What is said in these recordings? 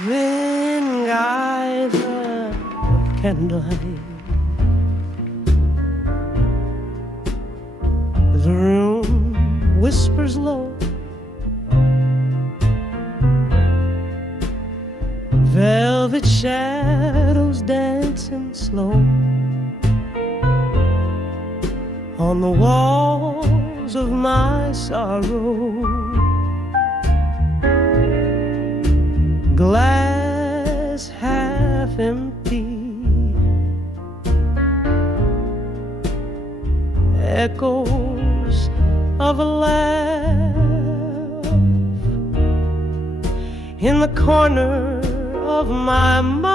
Then guide the candlelight. The room whispers low, velvet shadows dancing slow on the walls of my sorrow. Glass half empty, echoes of a laugh in the corner of my mind,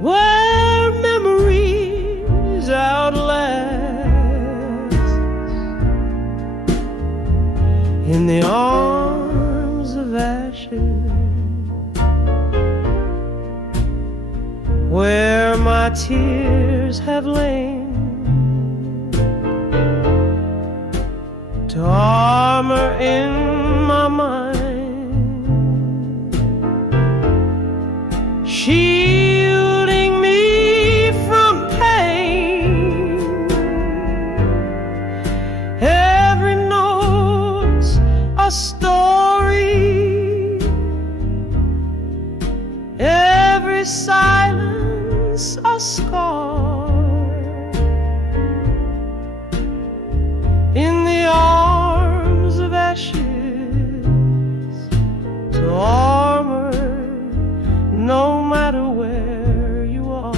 where memories outlast, in the arms of ashes, where my tears have lain to armor in my mind, shielding me from pain. Every note's a story, every silence a scar, in the arms of ashes to armor, no matter where you are.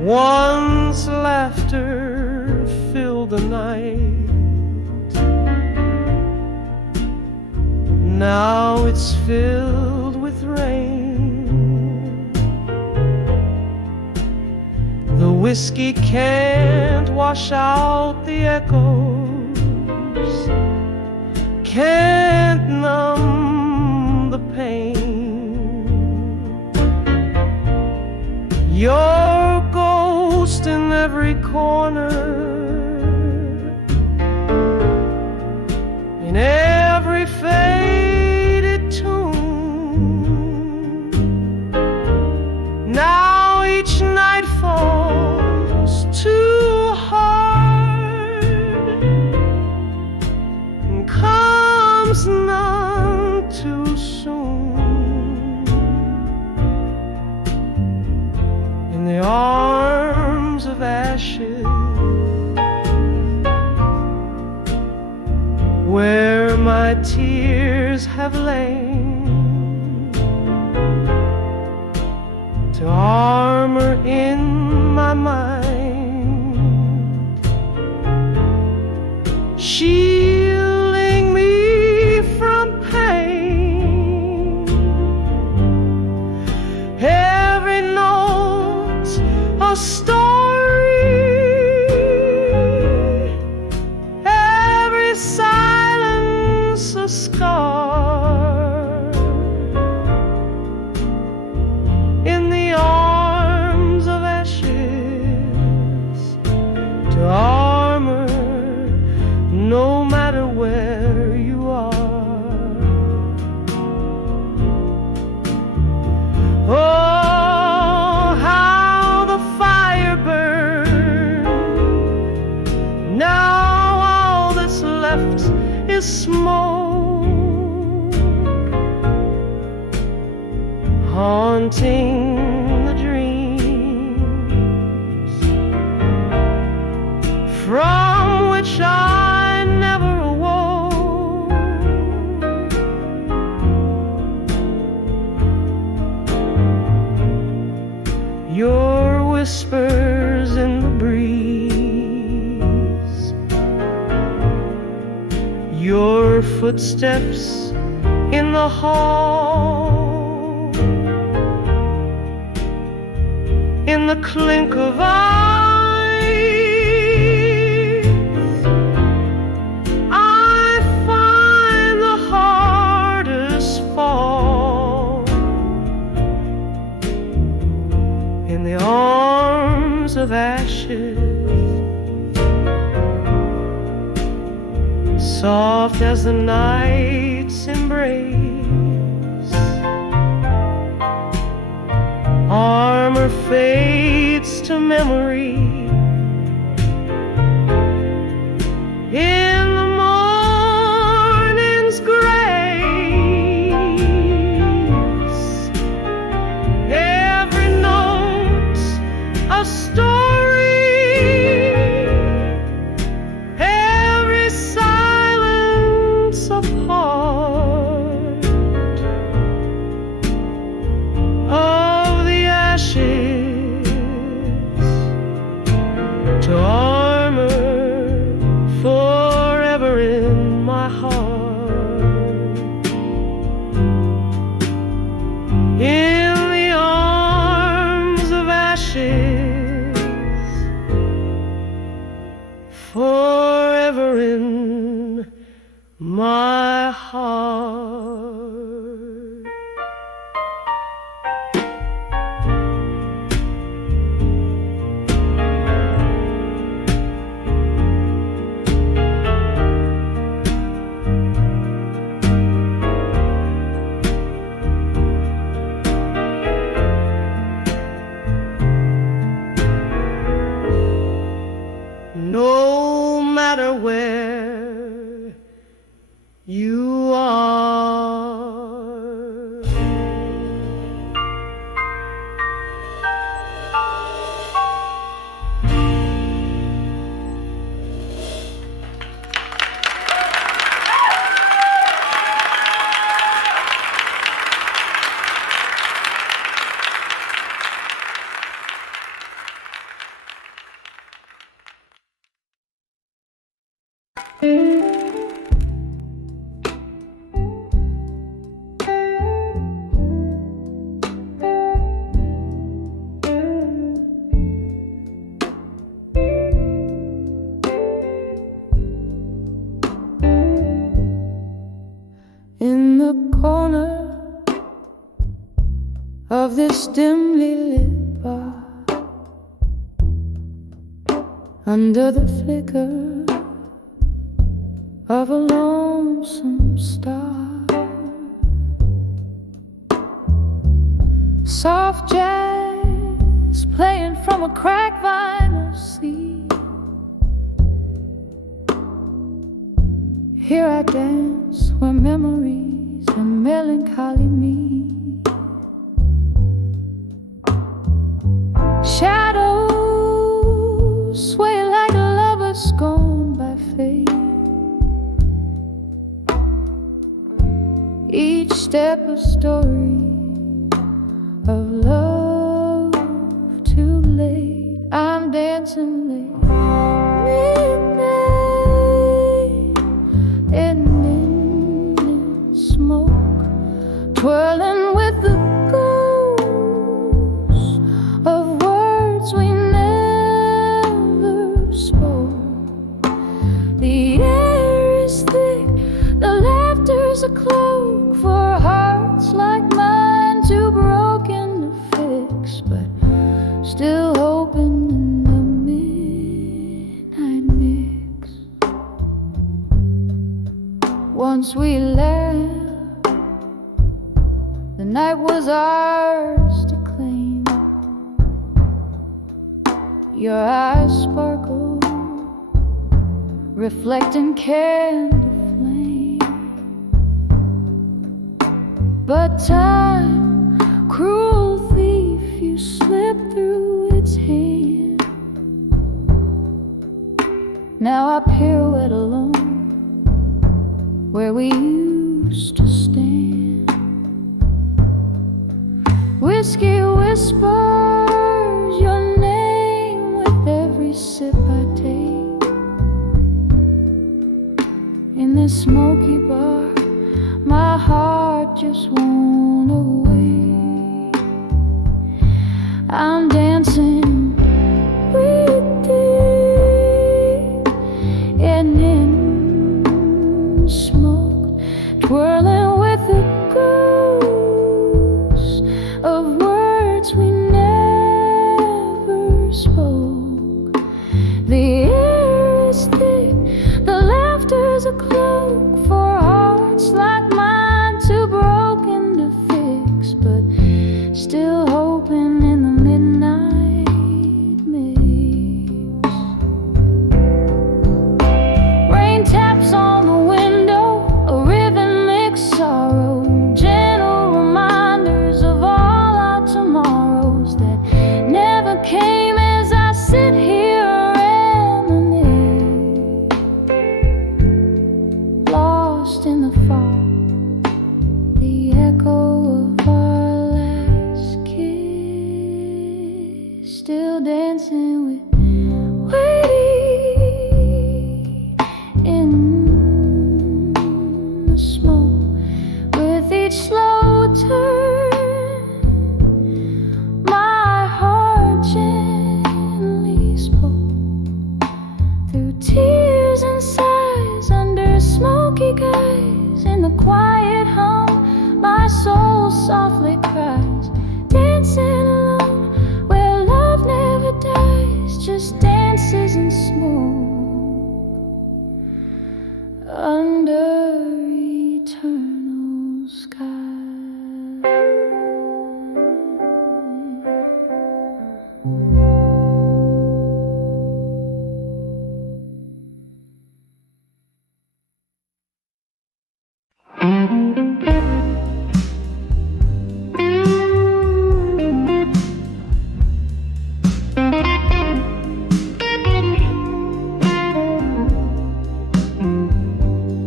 Once laughter filled the night, now it's filled with rain. The whiskey can't wash out the echoes, can't numb the pain. Your ghost in every corner, in every faded tune. Now each night falls too hard and comes none too soon. In the arms of ashes, where my tears have lain to armor in my mind, shielding me from pain. Every note's a story, every silence a scar, in the arms of ashes to armor, no matter where you are. Oh, how the fire burned, now all that's left is smoke, haunting the dreams from which I never awoke. Your whispers in the breeze, your footsteps in the hall, in the clink of eyes, I find the hardest fall, in the arms of ashes, soft as the night's embrace. Armor fades to memory. In the morning's grace, every note a story, every silence a part of the ashes to armor forever in my heart. In the arms of ashes, forever in my heart. No matter where you are, in the corner of this dimly lit bar, under the flicker of a lonesome star, soft jazz playing from a cracked vinyl sleeve. Here I dance where memories and melancholy meet. Shadows sway like lovers scorned by fate. Each step a story of love too late. I'm dancing late. Midnight ending in smoke, twirling with the ghosts of words we never spoke. The air is thick, the laughter's a cloak for hearts like mine, too broken to fix, but still hoping in the midnight mix. Once we left, the night was ours to claim. Your eyes sparkle, reflecting candle flame. But time, cruel thief, you slipped through its hand. Now I pirouette alone where we used to stand. Whiskey whispers your name with every sip I take. In this smoky bar, my heart just won't away. I'm dancing with thee, and in smoke, twirling with the ghosts of words we never spoke. The air is thick, the laughter use a cloak for hearts like mine, too broken to fix, but still hoping in the midnight mix. Rain taps on the window, a rhythmic sorrow, gentle reminders of all our tomorrows that never came. As I sit here reminisce, lost in the fog, the echo of our last kiss, still dancing with waiting in the smoke. With each slow turn, my heart gently spoke through tears and sighs under smoky skies. In the quiet hum, my soul softly cries, dancing alone where love never dies, just dances in smoke under eternal sky.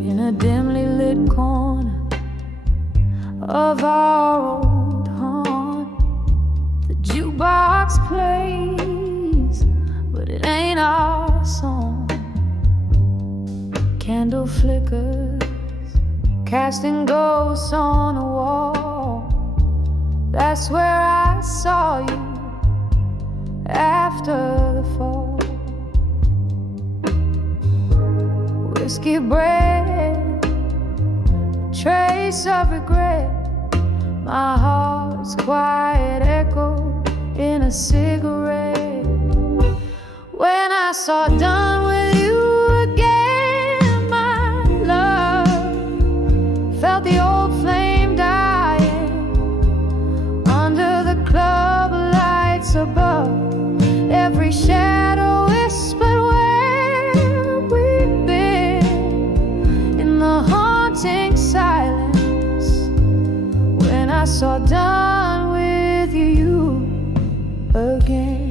In a dimly lit corner of our old haunt, the jukebox plays, but it ain't our song. Candle flickers, casting ghosts on a wall. That's where I saw you after the fall. Whiskey bread, trace of regret, my heart's quiet echo in a cigarette. When I saw done with you again, my love, felt the old flame dying under the club lights above. Every shadow whispered where we've been in the haunting silence. When I saw done with you again.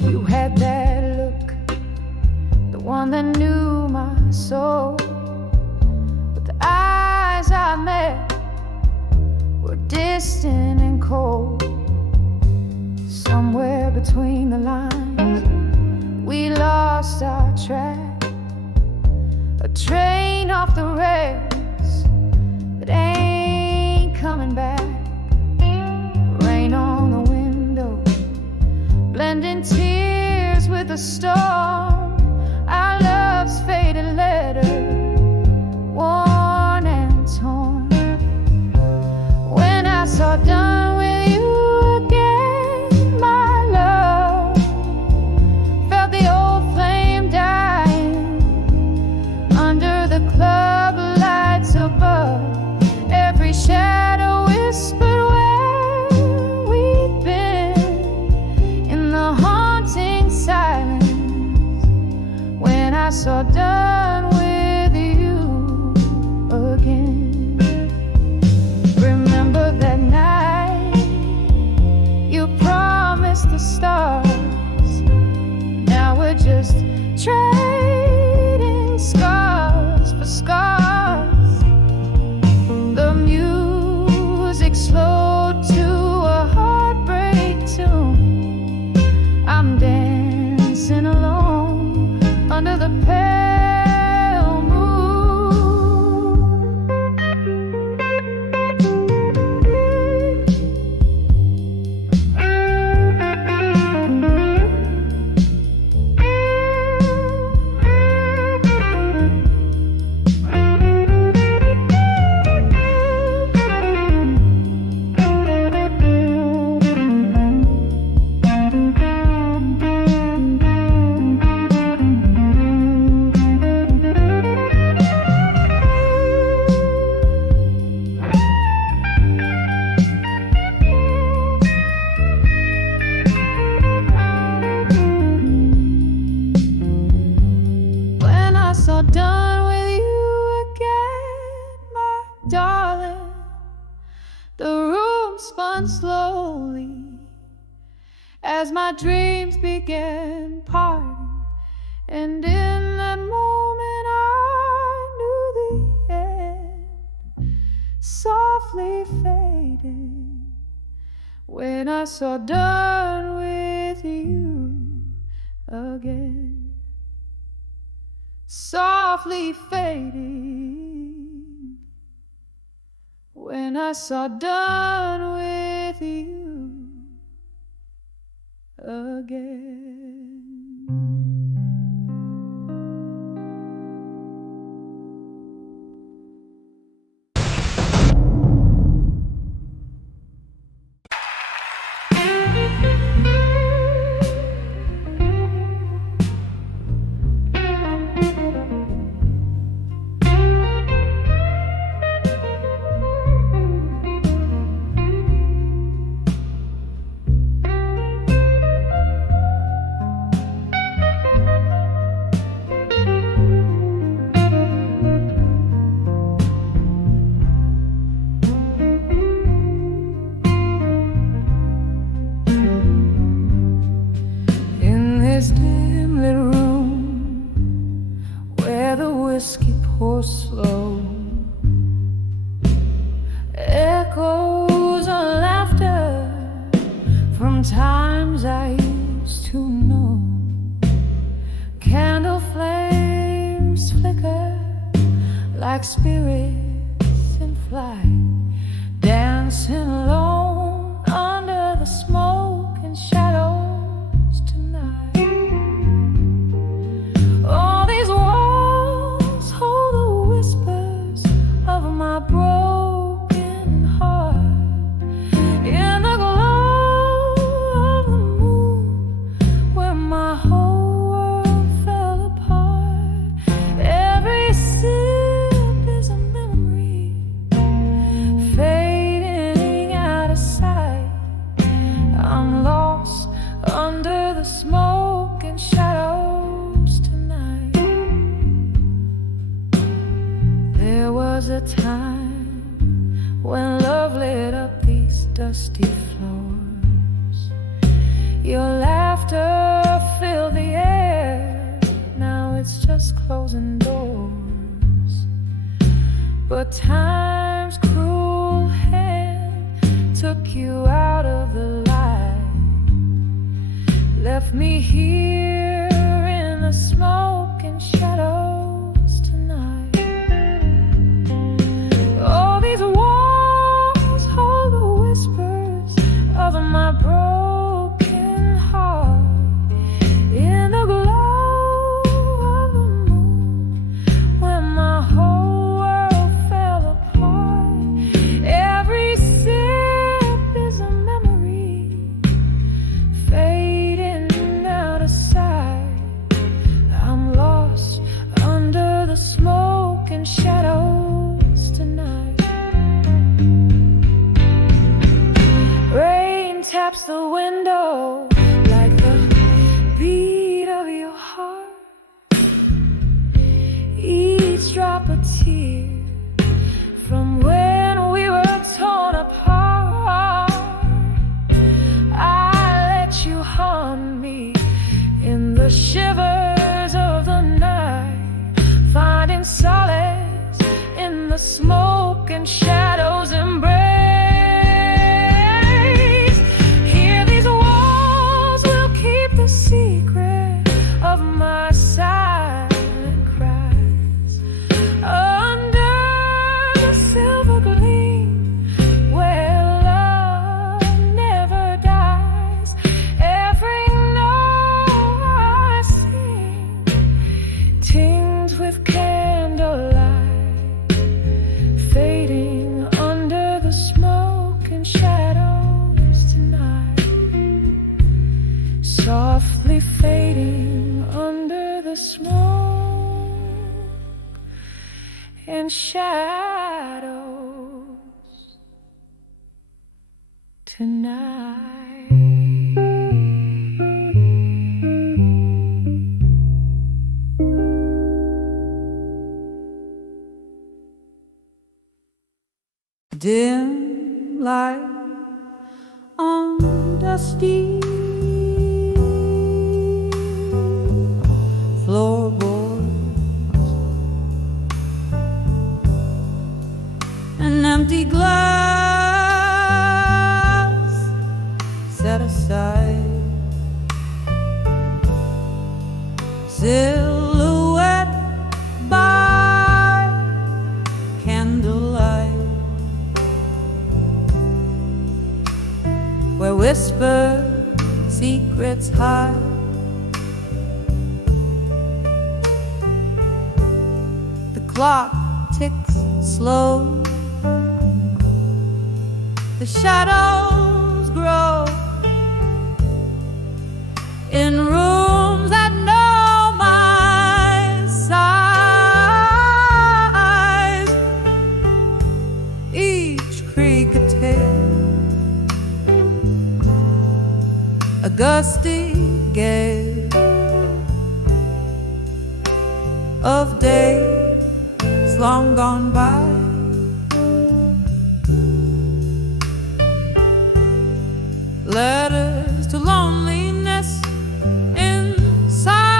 You had that look, the one that knew my soul. But the eyes I met were distant and cold. Somewhere between the lines, we lost our track. A train off the rails that ain't coming back. Rain on the window, blending tears with the storm. Our love's faded letter, worn and torn. When I saw done with you again, my love, felt the old flame dying under the club lights above. Every shadow whispered where we've been in the haunting silence. When I saw done with you again. Remember that night you promised the stars. Now we're just trading scars for scars. The music slowed to a heartbreak tune. I'm dancing alone under the pale moon. on slowly as my dreams began parting, and in that moment I knew the end softly fading when I saw done with you again. Softly fading when I saw done with you again. Slow echoes of laughter from times I used to know. Candle flames flicker like spirits in flight, dancing alone under the smoke and shadows tonight. All these walls hold the whispers of my broken heart. In the glow of the moon, where my whole world fell apart, every sip is a memory fading out of sight. I'm lost under the smoke and shadows tonight. There was a time when love lit up these dusty floors. Your laughter filled the air. Now it's just closing doors. But time's cruel hand took you out of the light, left me here in the smoke and shadows tonight. All these walls hold the whispers of my broken heart. In the glow of the moon, when my whole world fell apart, every sip is a memory fading out of sight. I'm lost under the smoke and shadows tonight. Rain taps the window like the beat of your heart. Each drop a tear from when we were torn apart. I let you haunt me in the shivers of the night, finding solace in the smoke and shadows embrace. Here these walls will keep the secret of my silent cries. Under the silver gleam where love never dies, every note I sing tinged with candlelight, fading under the smoke and shadows tonight. Softly fading under the smoke and shadows tonight. Dim light dusty floorboards, an empty glass set aside, silhouette by candlelight, where whispered secrets hide. The clock ticks slow, the shadows grow in rooms that know my size. Each creak a tale, a gusty gale of days long gone by. Letters to loneliness in silence.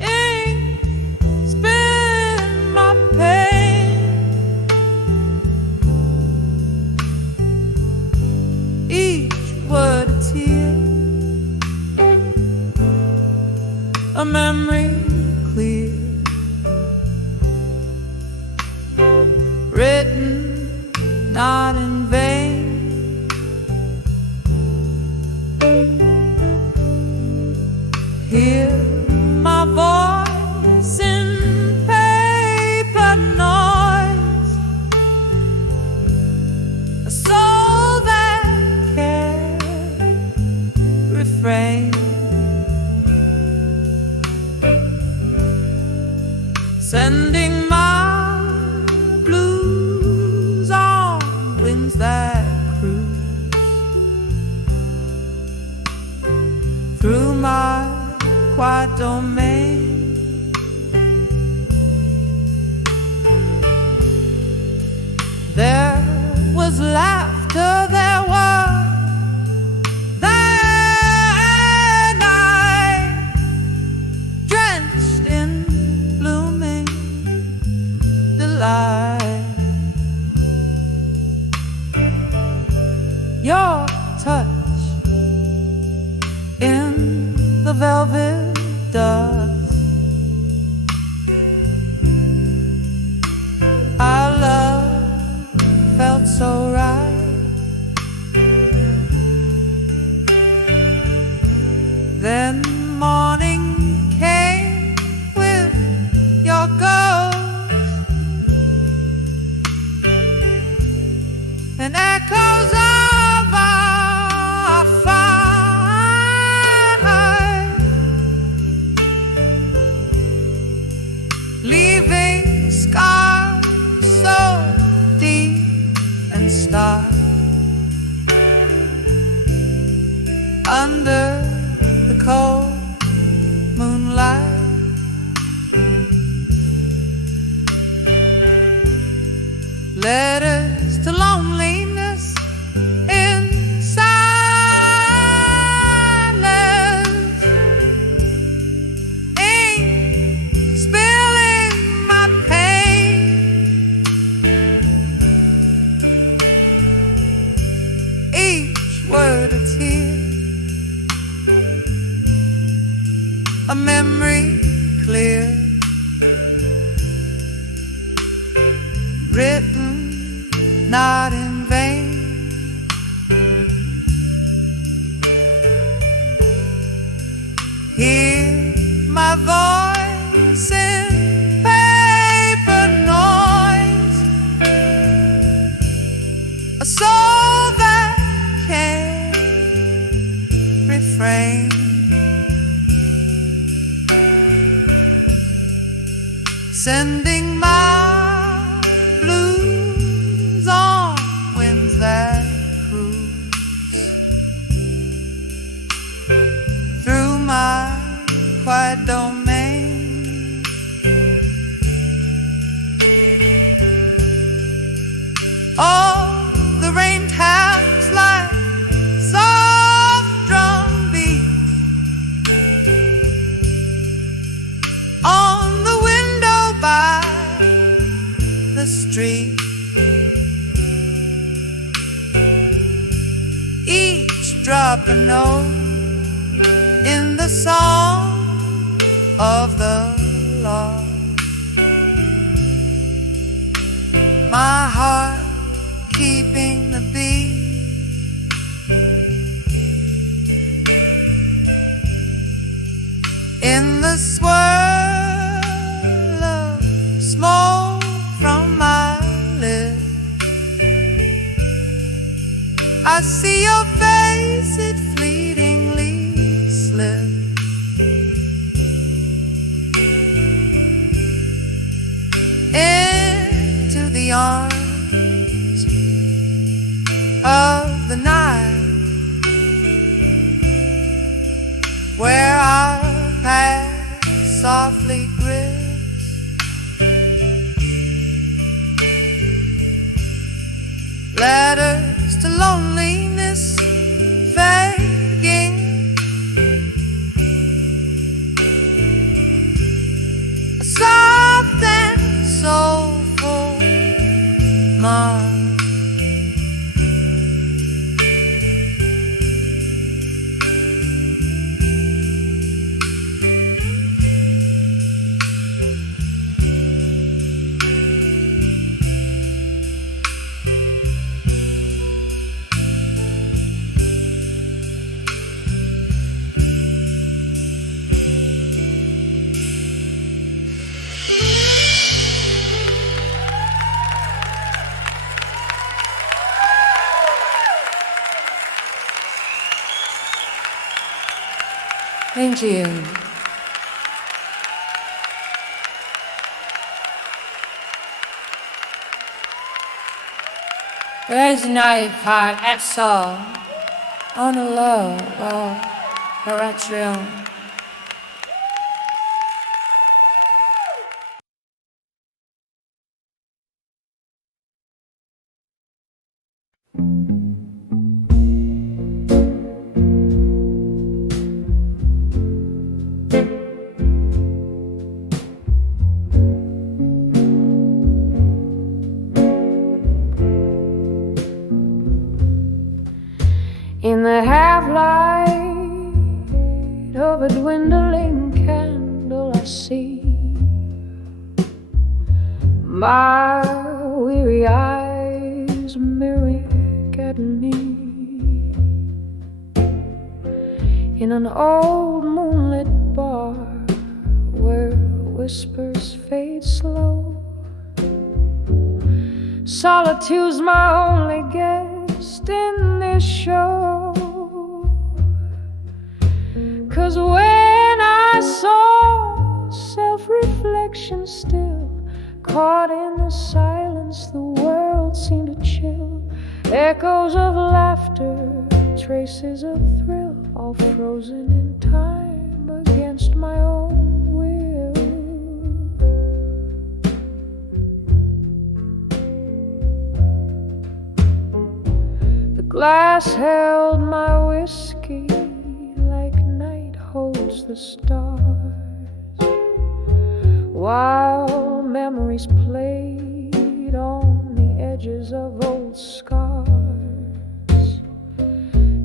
Ink spin my pain. Each word a tear, a memory clear, written not in vain. Hear my voice in paper noise, a soul that can't refrain, sending my blues on winds that cruise through my quiet domain. There was laughter, there was that night, drenched in blooming delight. Your touch in the velvet dust, our love felt so right. Then morning came with your ghost and echoes of our fire, leaving scars so deep and stark under the cold moonlight. Letters to loneliness in silence, ink spilling my pain. Each word a tear, a memory clear, written not in vain. Hear my voice in paper noise, a soul that can't refrain, sending my blues on winds that cruise through my quiet domain. Oh, drop a note in the song of the Lord. My heart keeping the beat, in the swirl of smoke from my lips. I see your face, it fleetingly slips into the arms of the night, where our path softly grips. Letters to loneliness fading, a soft and soulful mark. Thank you. There's night part at all on the low of Horatio. In the half-light of a dwindling candle, I see my weary eyes mirroring at me. In an old moonlit bar where whispers fade slow, solitude's my only guest in this show. 'Cause when I saw self-reflection still, caught in the silence, the world seemed to chill. Echoes of laughter, traces of thrill, all frozen in time against my own will. The glass held my whiskey like night holds the stars, while memories played on the edges of old scars.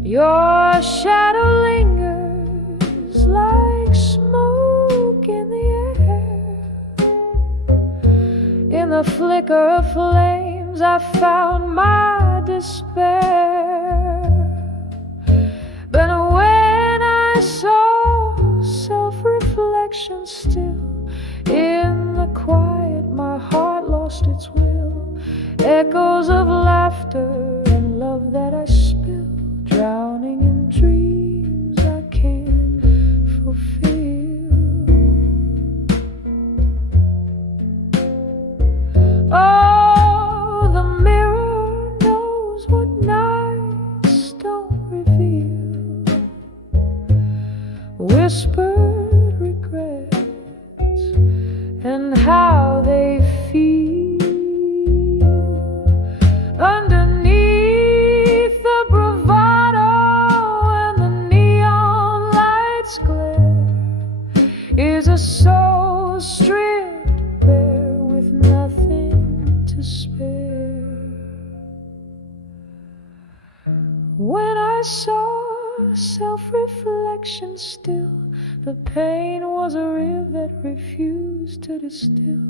Your shadow lingers like smoke in the air. In the flicker of flames I found my despair. But when I saw self-reflection still, in the quiet my heart lost its will. Echoes of laughter and love that I spilled, drowning in dreams I can't fulfill. Oh, the mirror knows what nights don't reveal. Whispered regrets and how they feel underneath the bravado and the neon lights glare. Is a soul stripped bare with nothing to spare. When I saw self-reflection still. The pain was a river that refused to distill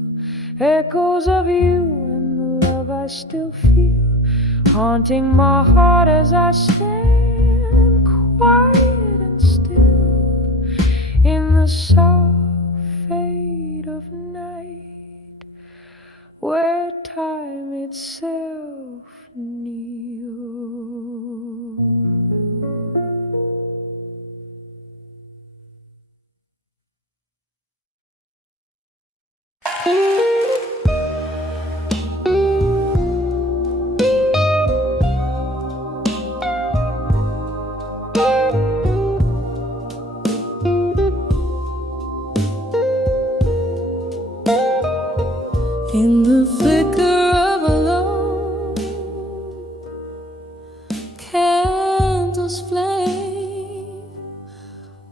echoes of you and the love I still feel, haunting my heart as I stand quiet and still in the soft fade of night, where time itself kneels. In the flicker of a lone candle's flame,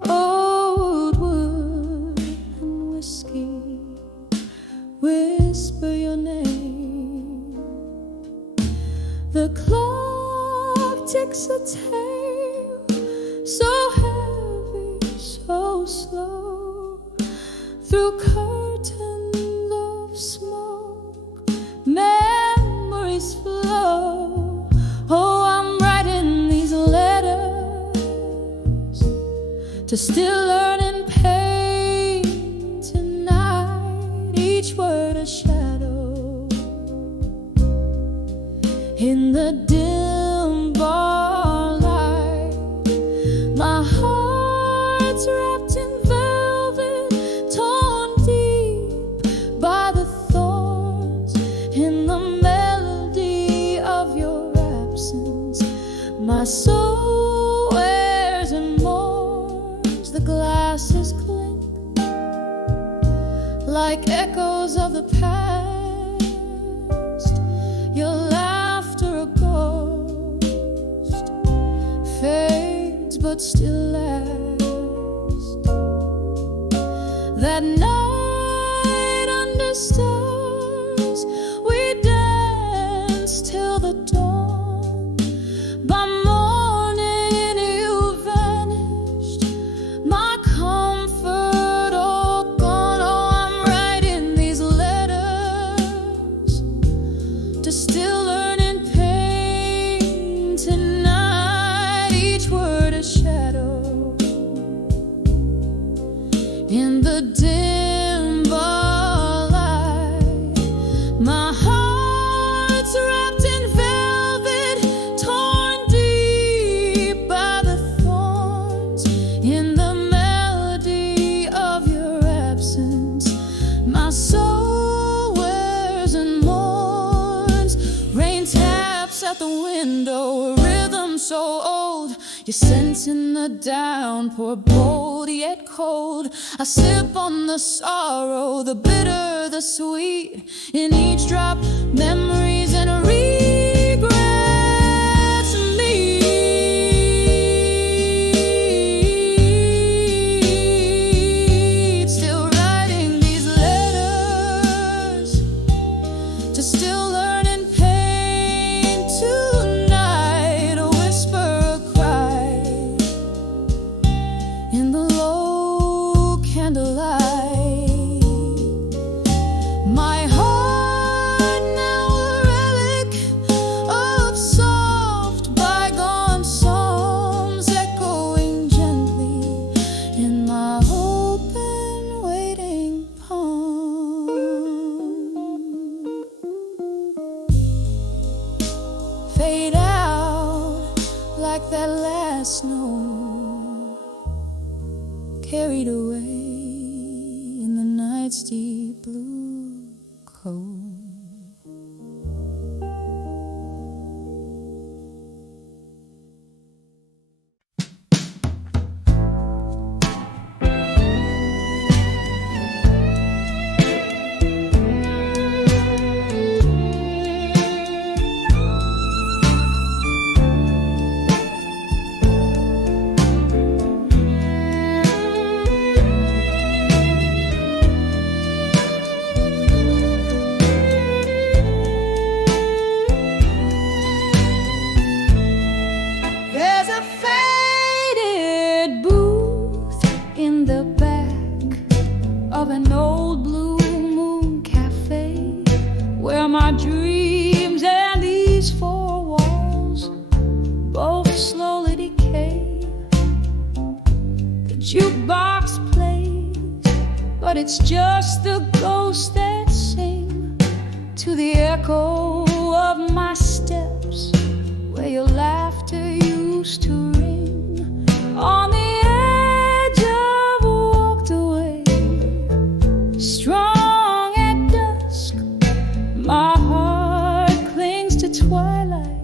old wood and whiskey whisper your name. The clock ticks a tale, so heavy, so slow, through curtains of smoke, memories flow. Oh, I'm writing these letters to still learning pain tonight, each word a shadow in the dim bar light. My heart's wrapped in velvet, torn deep by the thorns, in the melody of your absence. My soul wears and mourns. The glasses clink like echoes of the past. Your laughter a ghost fades but still lasts. That night under stars we danced till the dawn. By morning you vanished, my comfort all gone. Oh, I'm writing these letters to still learning pain tonight, each word a shadow in the dim bar light. My heart's wrapped in velvet, torn deep by the thorns, in the melody of your absence. My soul wears and mourns. Rain taps at the window, a rhythm so old. Your scent in the downpour, bold yet cold. I sip on the sorrow, the bitter, the sweet. In each drop, memories and regrets meet. Still writing these letters to still learning pain tonight. A whisper, a cry in the low candlelight. My heart now a relic of soft bygone songs, echoing gently in my open waiting palm. Fade out like that last snow, carried away in the night's deep blue cold. of an old blue moon cafe, where my dreams and these four walls both slowly decay. The jukebox plays, but it's just the ghosts that sing to the echo of my steps, where your laughter used to ring. On the edge of walked away, strong at dusk, my heart clings to twilight,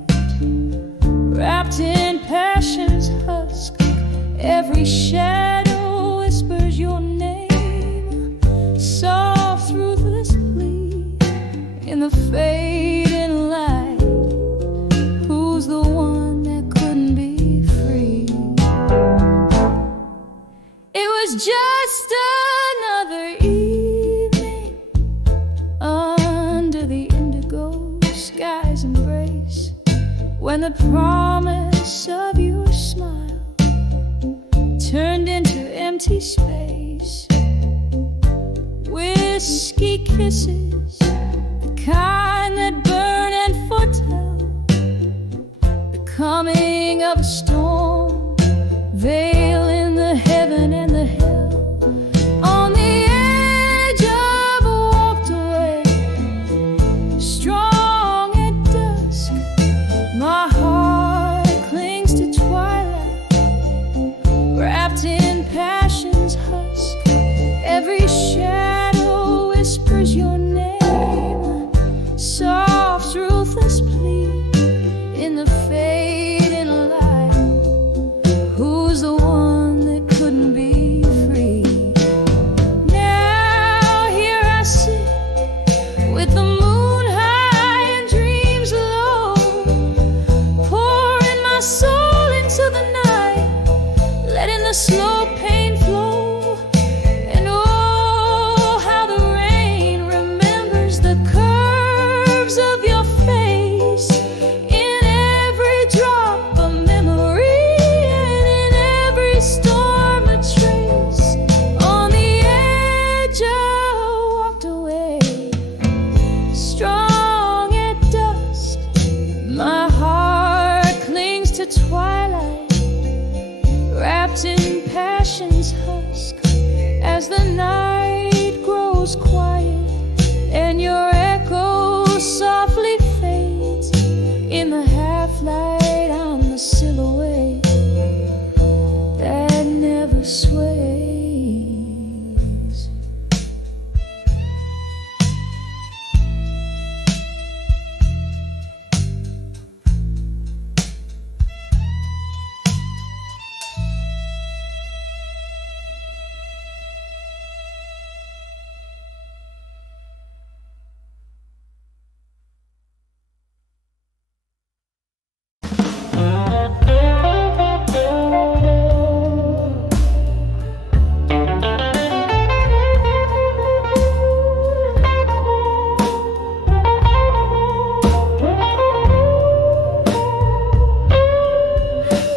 wrapped in passion's husk. Every shadow whispers your name, soft ruthless plea in the fading light. Who's the one that couldn't be free? It was just another evening under the indigo sky's embrace, when the promise of your smile turned into empty space. Whiskey kisses, the kind that burn and foretell the coming of a storm, veiling the heaven and the hell. On the edge of walked away, strong at dusk, my heart clings to twilight, wrapped in passion's husk. Every shadow whispers your name, soft ruthless plea in the fading light. Who's the one that couldn't be free? Now here I sit with the moon high and dreams low, pouring my soul into the night, letting the slow pain flow. And oh, how the rain remembers the curves of your face, in every drop a memory, and in every storm a trace. On the edge I walked away, strong at dusk, my heart clings to twilight, wrapped in passion's husk. As the night grows quiet and your echo softly fades, in the half-light I'm the silhouette that never sways.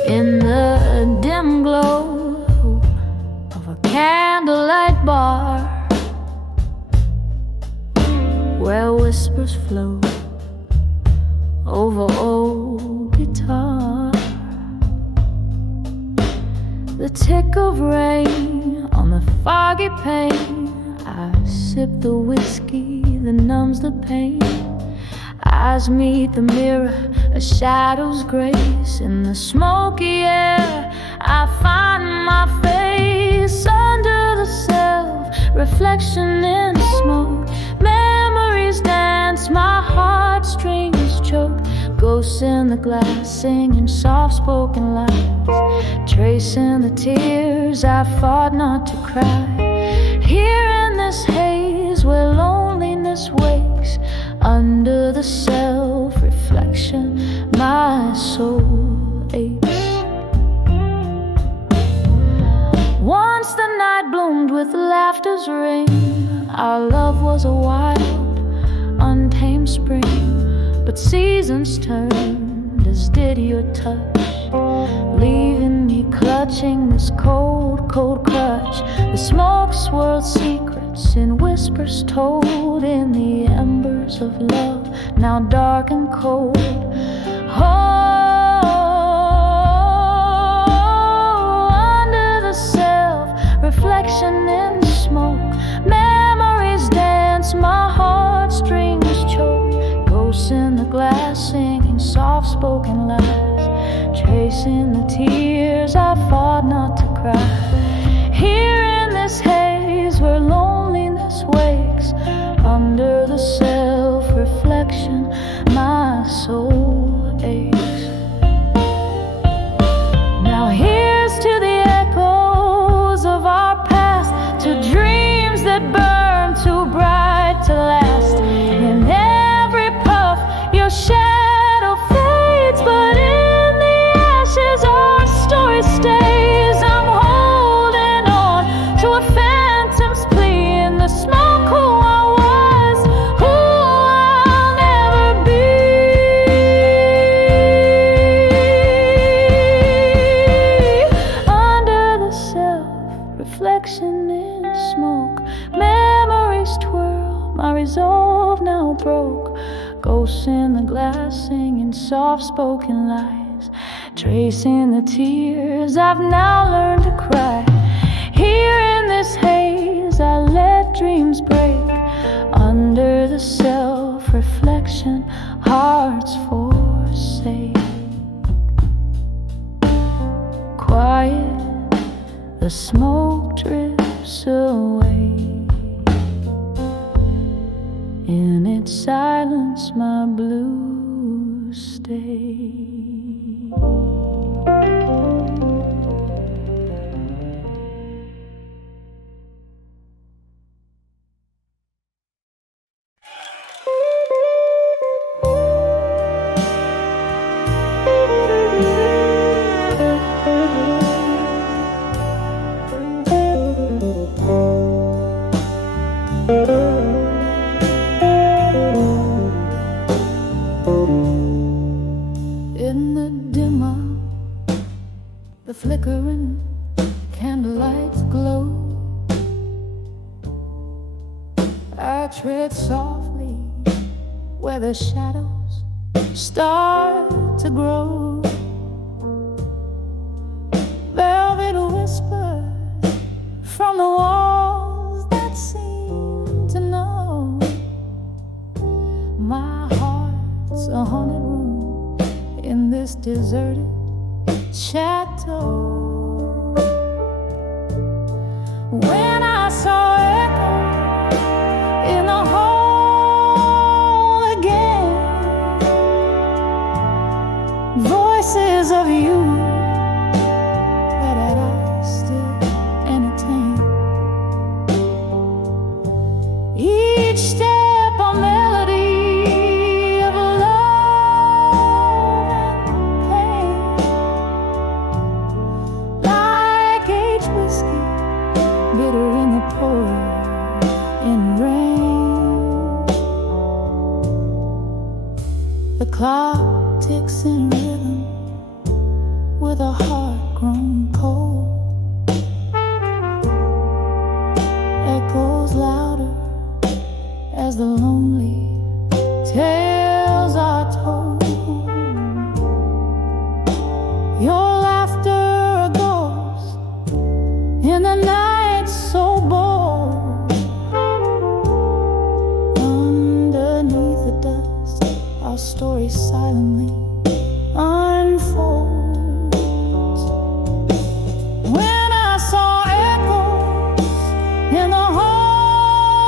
In the dim glow of a candlelight bar, where whispers flow over old guitar, the tick of rain on the foggy pane, I sip the whiskey that numbs the pain. Eyes meet the mirror, a shadow's grace. In the smoky air I find my face, under the self-reflection in the smoke. Memories dance, my heartstrings choke. Ghosts in the glass singing soft-spoken lies, tracing the tears I fought not to cry. Here in this haze where loneliness wakes, under the self-reflection my soul aches. Once the night bloomed with laughter's ring, our love was a wild, untamed spring. But seasons turned, as did your touch, leaving me clutching this cold, cold crutch. The smoke swirled secret hearts in whispers told in the embers of love, now dark and cold. Oh, under the self-reflection in the smoke, memories dance, my heartstrings choke. Ghosts in the glass singing soft-spoken lies, tracing the tears I fought not to cry. Here in this haze where loneliness wakes, under the self-reflection my soul aches. Now here's to the echoes of our past, to dreams that burn too bright to last. In every puff your shadow fades, but in the ashes our story stays. I'm holding on to a phantom's plea in the smoke, who I was, who I'll never be. Under the self-reflection in smoke, memories twirl, my resolve now broke. Ghosts in the glass singing soft-spoken lies, tracing the tears I've now learned to cry. Here in this haze I let dreams break, under the self-reflection hearts forsake. Quiet, the smoke drifts away. In its silence my blues stay. In the dimmer, the flickering candlelight's glow, I tread softly where the shadows start to grow. Velvet whispers from the walls that seem to know my heart's a haunted room in this deserted chateau. When I saw echo in the hall again, voices of you that I still entertain. Each step a melody of love and pain, like aged whiskey, bitter in the pouring rain. The clock ticks in rhythm with a heart grown cold, echoes louder as the lonely tales are told. Your laughter a ghost in the night so bold. Underneath the dust our story silently unfolds. When I saw echoes in the hall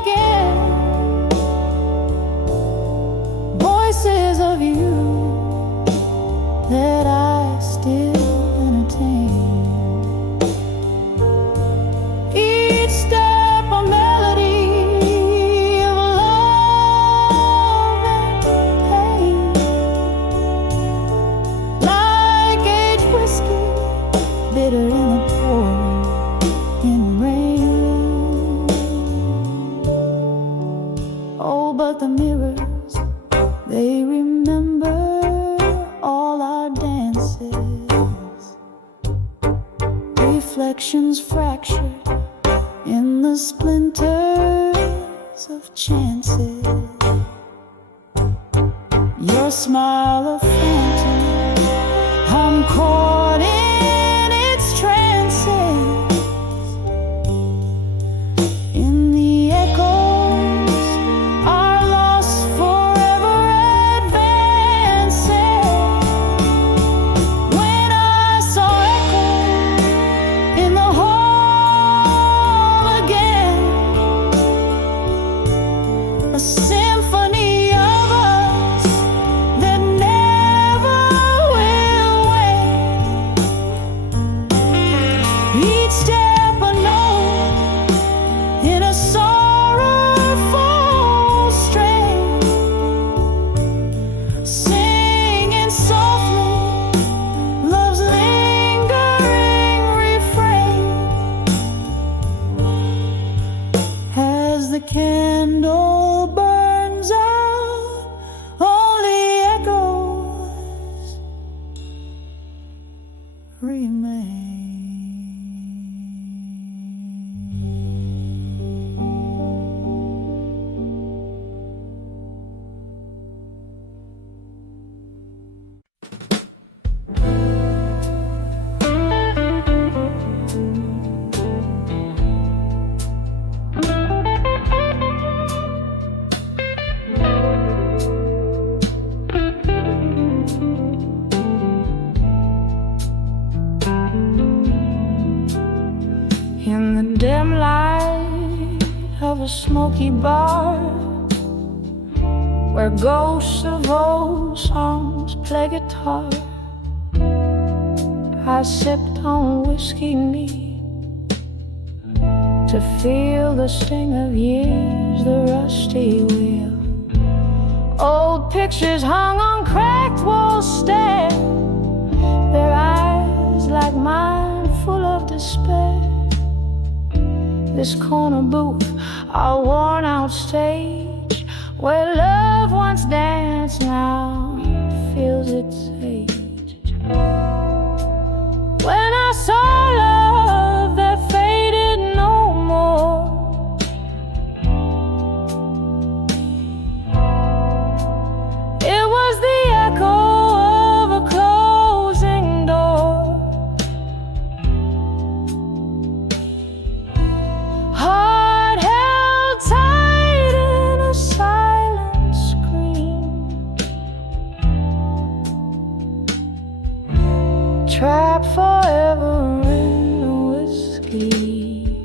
again, voices of you that I still entertain. Each step a melody of love and pain, like aged whiskey, bitter in the pouring rain. Oh, but the mirrors, they remember all our dances, reflections fractured in in the splinters of chances. Your smile a phantom, I'm caught in its trances. In the echoes, our lost forever advances. When I saw echo in the hall again, a symphony of us that never will wait. Each step a note in a sorrowful strain, singing softly love's lingering refrain. As the candle burns out, only echoes remain. In the dim light of a smoky bar, where ghosts of old songs play guitar, I sipped on whiskey neat to feel the sting of years, the rusty wheel. Old pictures hung on cracked walls stare, their eyes like mine full of despair. This corner booth, our worn out stage, where love once danced now feels its age. When I saw love that faded no more, it was the echo of a closing door. Heart held tight in a silent scream, trapped forever in a whiskey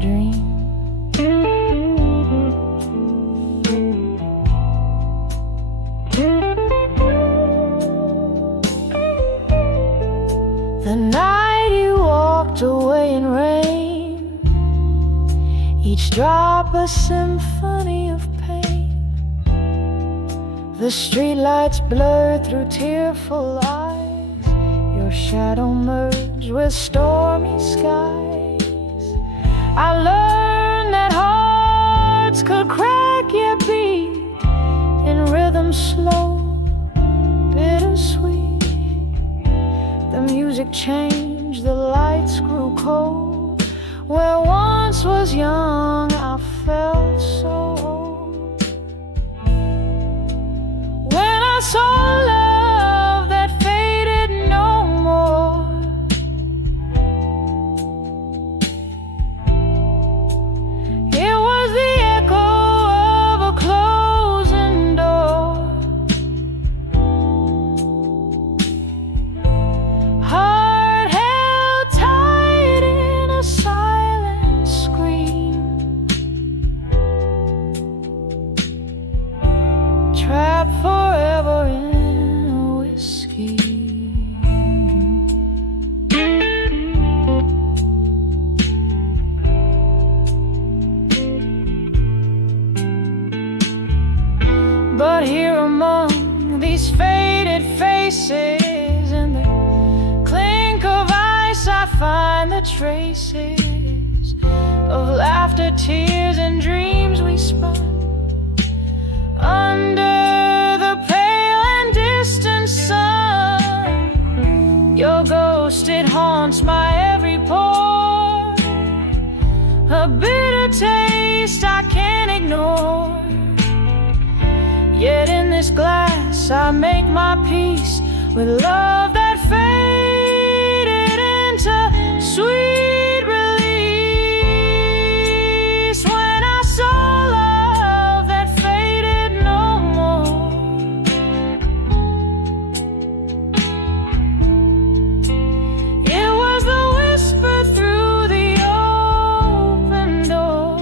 dream. The night you walked away in rain, each drop a symphony of pain. The streetlights blurred through tearful eyes, your shadow merged with stormy skies. I learned that hearts could crack yet beat in rhythm slow, bittersweet. The music changed, the lights grew cold. Where once was young, I felt so old. When I saw love that faded no more, it was the echo of a closing door. Heart held tight in a silent scream, trapped forever in a whiskey dream. But here among these faded faces, in the clink of ice, I find the traces of laughter, tears, and dreams we spun under the pale and distant sun. Your ghost, it haunts my every pore, a bit taste I can't ignore. Yet in this glass I make my peace with love that faded into sweet release. When I saw love that faded no more, it was the whisper through the open door,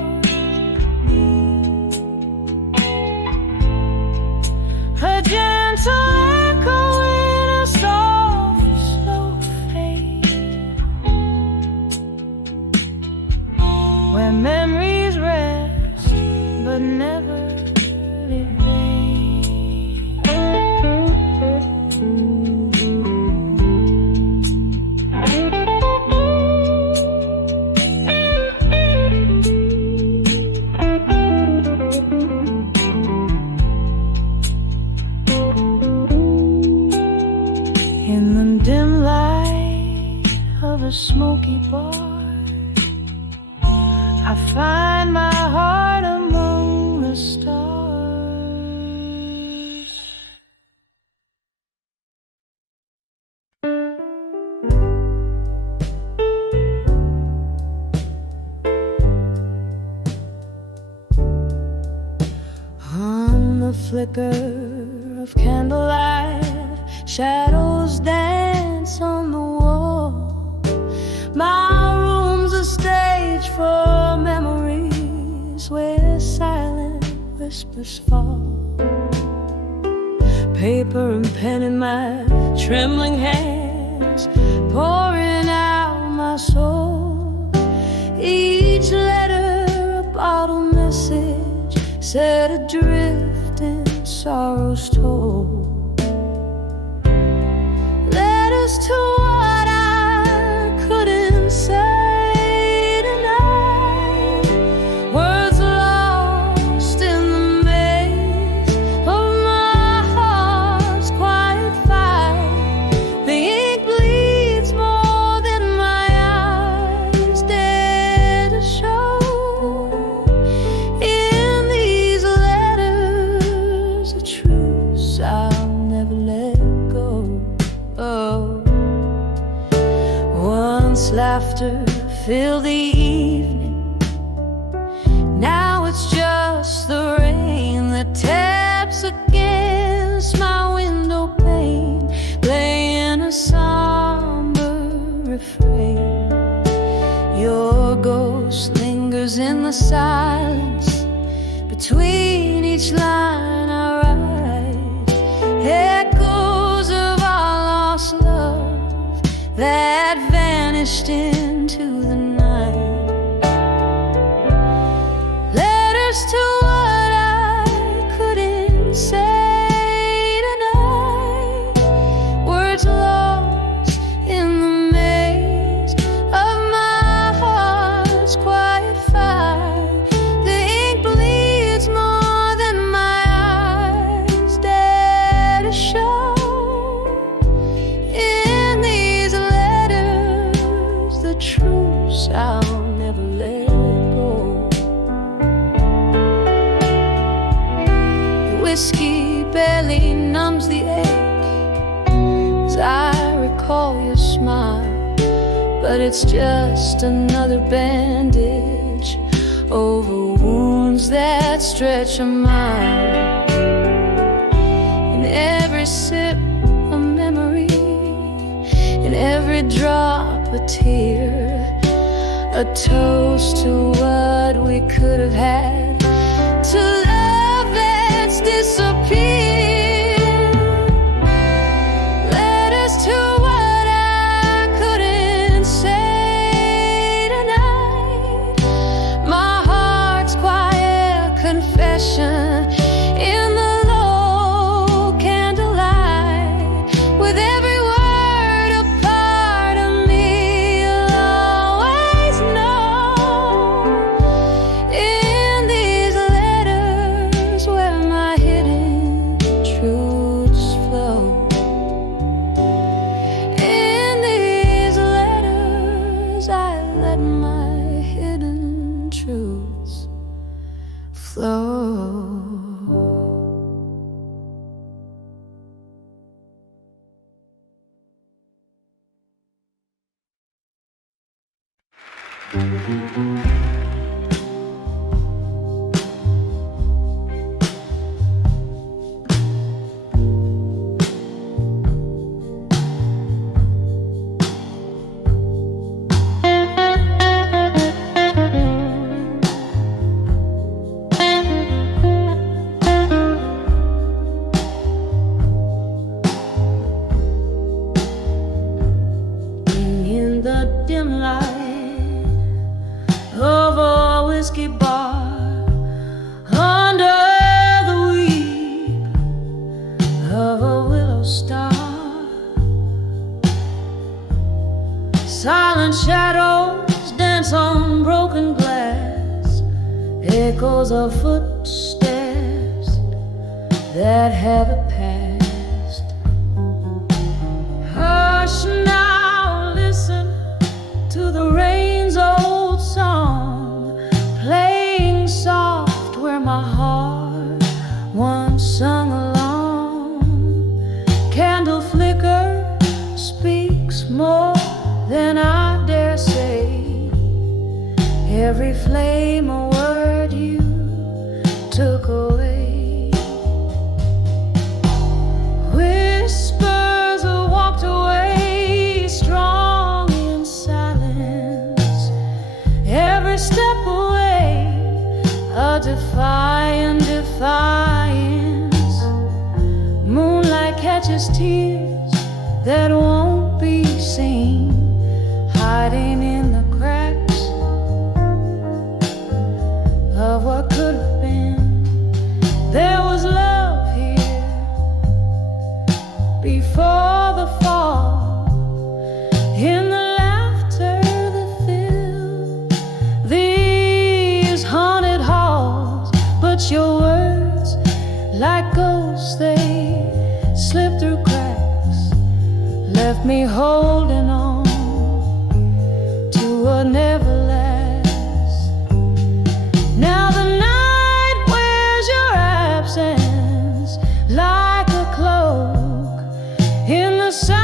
a gentle echo in a soft, slow fade, where memories rest but never evade. In the dim light of a smoky bar, I find my heart among the stars. On the flicker of candlelight, shadows dance on the wall. My room's a stage for memories where silent whispers fall. Paper and pen in my trembling hands, pouring out my soul. Each letter a bottle message set adrift in sorrow's toll. Letters to what I couldn't say tonight, words lost in the maze of my heart's quiet fight. The ink bleeds more than my eyes dare to show. In these letters, a truce I'll never let go. Oh, once laughter filled the evening, now it's just the rain that taps against my window pane, playing a somber refrain. Your ghost lingers in the silence between each line I write, echoes of our lost love that vanished into the night. Letters to what I couldn't say tonight, words lost in the maze of my heart's quiet fire. The ink bleeds more than my eyes dare to show. In these letters, the truths I'll never let go. The whiskey barely numbs the ache as I recall your smile, but it's just another bandage over wounds that stretch a mile. In every sip a memory, in every drop a tear, a toast to what we could have had, to love that's disappeared. Letters to what I couldn't say tonight, my heart's quiet confession in the low candlelight. With every word a part of me will always know. In the Silent shadows dance on broken glass, echoes of footsteps that haven't passed. Hush now, listen to the rain's old song, playing soft where my heart once sung along. Candle flicker speaks more than I dare say. Every flame a word you took away. Whispers walked away, strong in silence. Every step away, a defiance. Moonlight catches tears that won't be seen, hiding in the cracks of what could have been. There was love here before the fall, in the laughter that filled these haunted halls. But your words, like ghosts, they slipped through cracks, left me holding on to what never lasts. Now the night wears your absence like a cloak in the silence.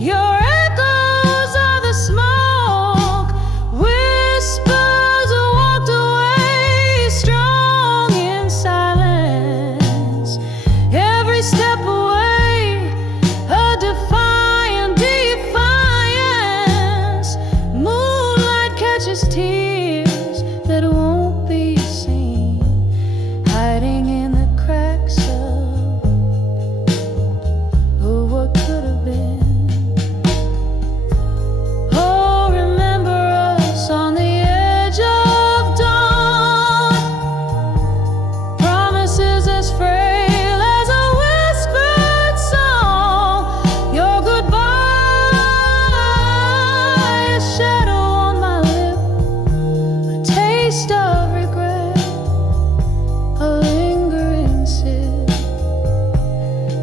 Your echoes are the smoke. Whispers walked away, strong in silence. Every step away, a defiance. Moonlight catches tears that won't be seen, hiding in the cracks of what could have been. Oh, remember us on the edge of dawn, promises as frail as a whispered song. Your goodbye, a shadow on my lip, a taste of regret, a lingering sip.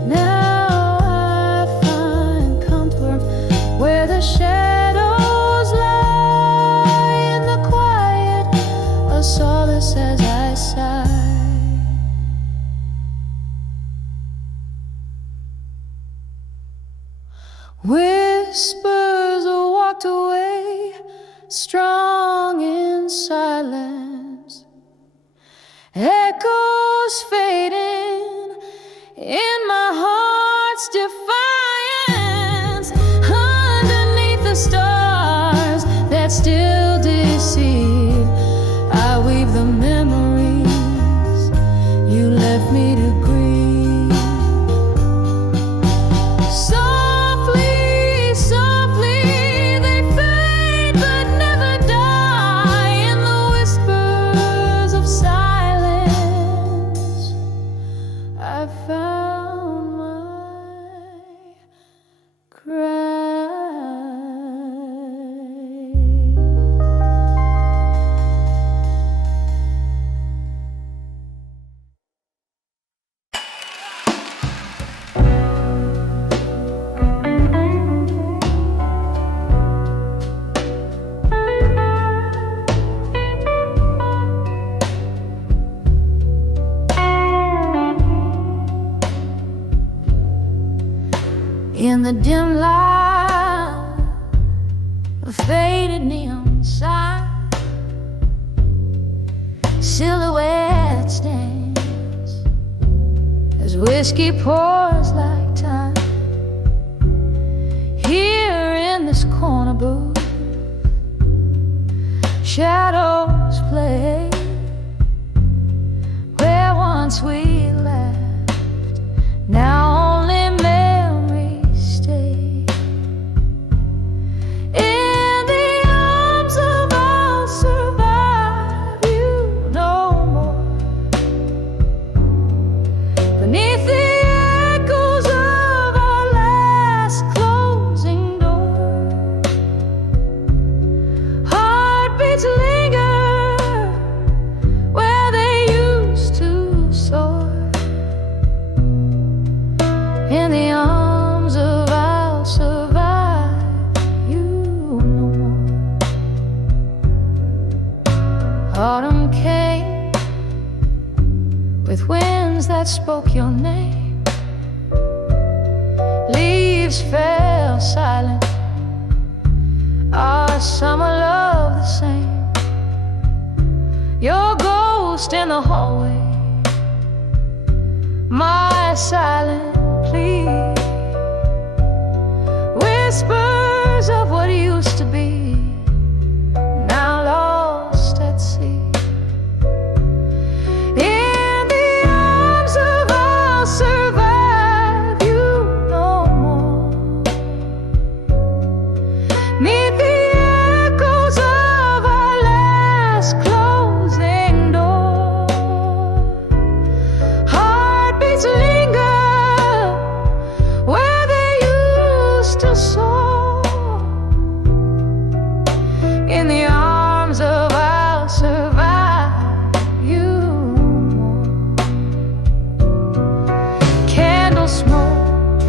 Now I find comfort where the shadows lie, in the quiet, a solace as I sigh. Whispers walked away, strong in silence. Echoes fading in my heart's defiance. Underneath the stars that still deceive, I weave the memories you left me to grieve. Softly, softly, they fade but never die in the whispers of silence. I found my cry. whiskey pours like time. Here in this corner booth, shadows play where once we laughed. Now only memories stay. In the arms of I'll survive you no more. Beneath the echoes of our last closing door, heartbeats linger where they used to soar. In the arms of I'll survive you no more. Autumn came with winds that spoke your name. Leaves fell silent, our summer love the same. Your ghost in the hallway, my silent plea, whispers of what used to be, now lost at sea. In the arms of I'll survive you no more. Meet the echoes of our last closing door. Heartbeats linger where they used to soar. In the arms of I'll survive you more. Candle smoke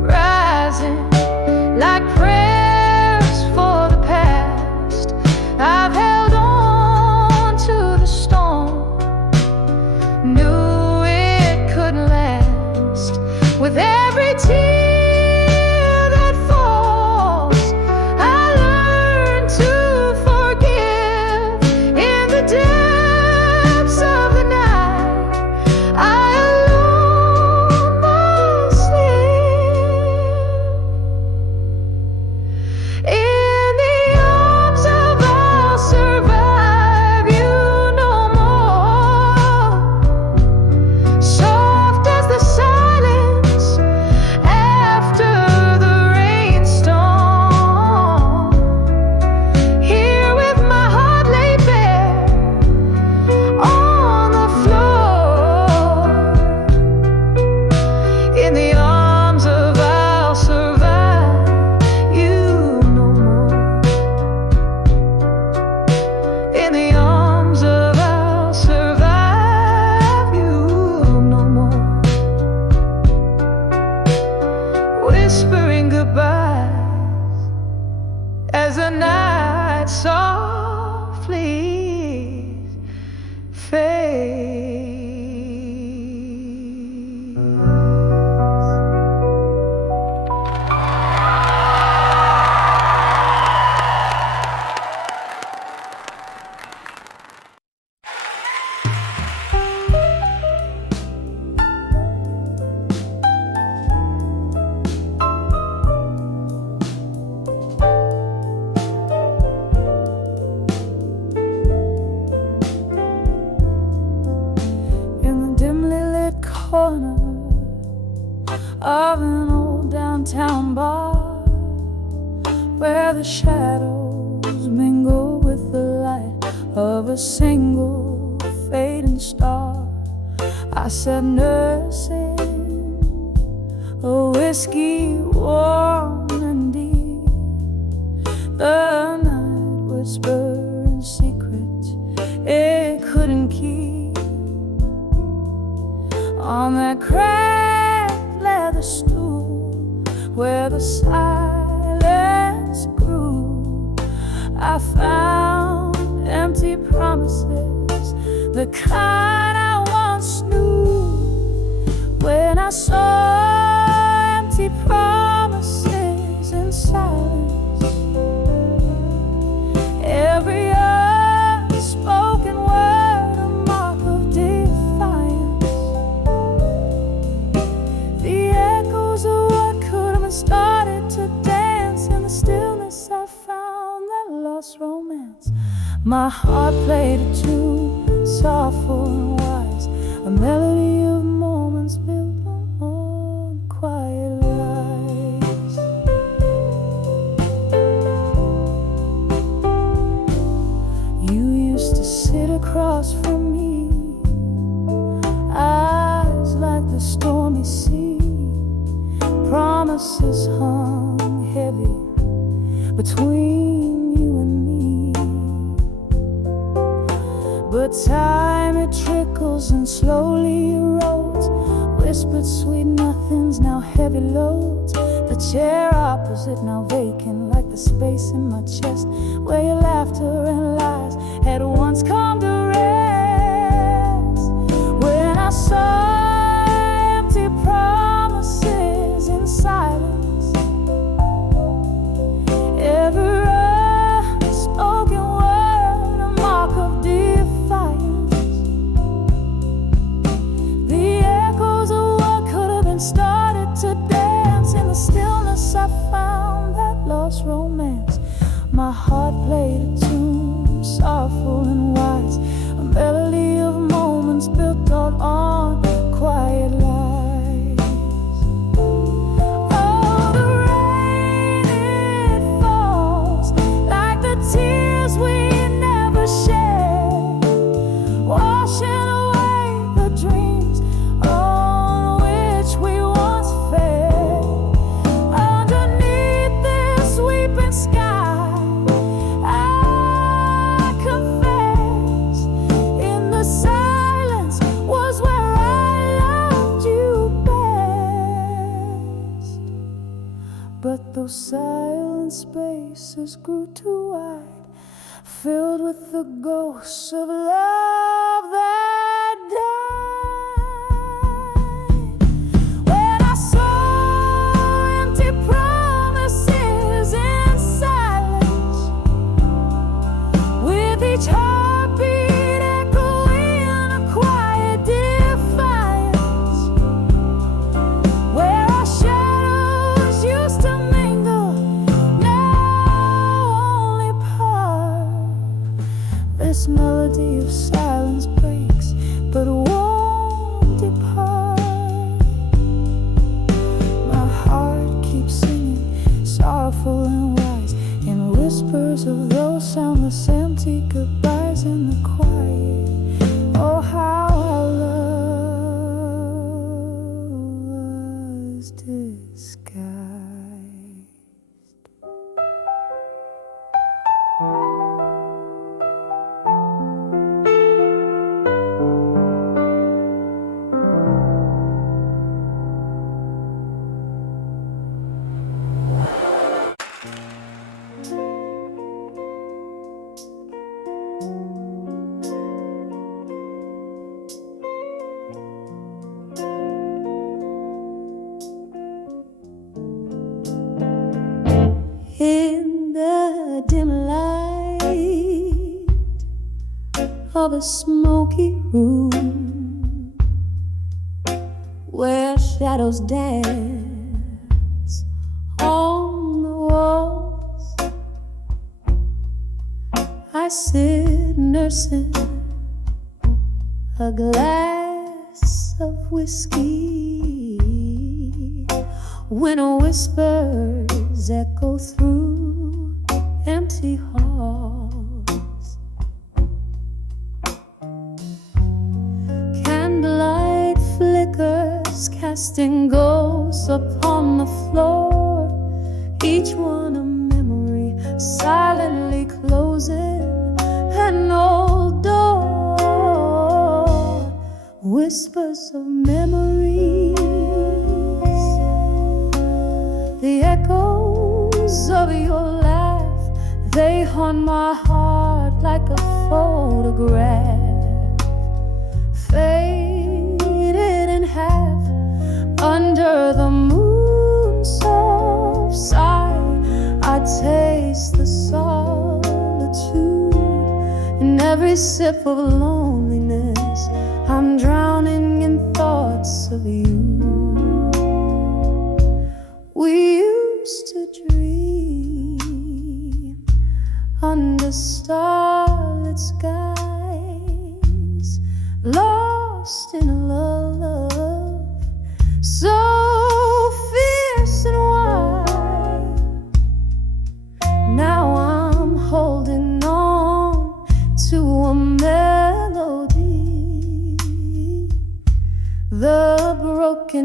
rising like prayers for the past. I've held on to the storm, knew it couldn't last. With every tear that falls, I learn to forgive. In the depths of the night, I alone must live. In the arms of I'll survive you no more. Soft as the silence after the rainstorm. Here with my heart laid bare on the floor. In the arms of I'll survive you no more. In the arms of I'll survive you no more. Whispering goodbyes as the night softly fades. In the dimly lit corner of an old downtown bar, where the shadows mingle with the light of a single fading star, I sat nursing a whiskey warm and deep. The night whispered in secret it couldn't keep. On that cracked leather stool where the silence grew, I found empty promises, the kind I once knew. When I saw empty promises in silence, every unspoken word a mark of defiance. My heart played a tune, soulful and wise, a melody of moments built on quiet lies. You used to sit across from me, eyes like the stormy sea, promises hung heavy between you and me. But time it trickles and slowly erodes, whispered sweet nothings, now heavy loads. The chair opposite now vacant, like the space in my chest where your laughter and lies had once come to rest. When I saw empty promises in silence, every unspoken word a mark of defiance, the echoes of what could have been started to dance. In the stillness I found that lost romance. My heart played a tune, sorrowful and wise, a melody of moments built all on quiet lies. Oh, the rain, it falls like the tears we never shared, washing away the dreams on which we once fed. Underneath this weeping sky, I confess, in the silence was where I loved you best. But those silent spaces grew too wide, filled with the ghosts of love that died. When I saw empty promises in silence, with each heartbeat echoing a quiet defiance, where our shadows used to mingle, now only part. This melody of silence breaks, but won't depart. My heart keeps singing, sorrowful and wise, in whispers of those soundless empty goodbyes in the quiet. Oh, how our love was disguised. In the dim light of a smoky room, where shadows dance on the walls, I sit nursing a glass of whiskey, when whispers echo through empty halls. Candlelight flickers, casting ghosts upon the floor, each one a memory silently closing an old door. Whispers of memories, the echoes of your laugh, they haunt my heart like a photograph, faded in half under the moon's soft sigh. I taste the solitude in every sip of loneliness. I'm drowning in thoughts of you. We used to dream under stars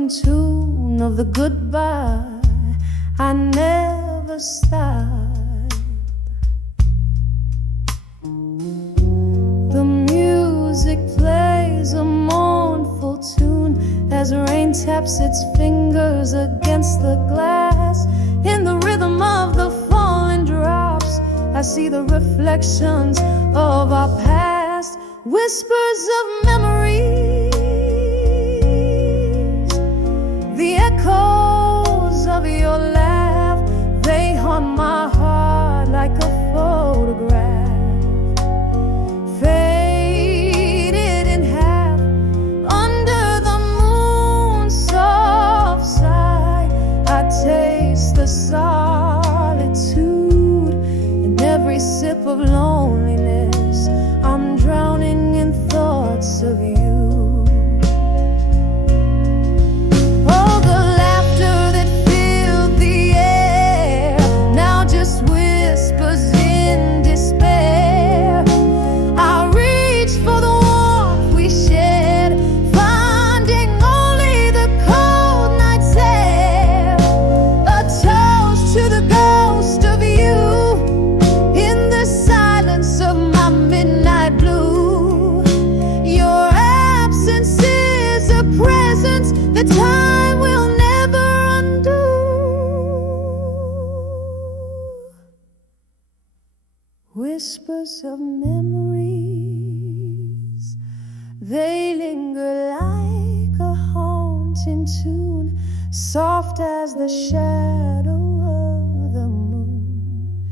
in tune of the goodbye I never stop. The music plays a mournful tune as rain taps its fingers against the glass. In the rhythm of the falling drops, I see the reflections of our past, whispers of memories, the echoes of your laugh. They haunt my heart like a photograph, faded in half under the moon's soft side. I taste the solitude in every sip of loneliness. I'm drowning in thoughts of you. Oh, the laughter that filled the air now just whispers in despair. I reach for the warmth we shared, finding only the cold night's air. A toast to the ghost of you in the silence of my midnight blue. Your absence is a presence that time will never undo. Whispers of memories, they linger like a haunting tune, soft as the shadow of the moon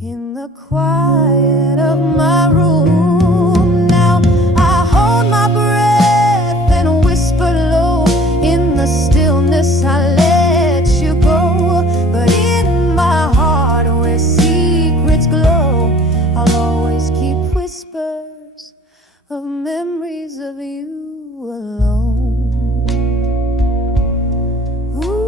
in the quiet of my room. Now I hold my breath and whisper low. In the stillness I let you go, but in my heart where secrets glow, I'll always keep whispers of memories of you alone. Ooh.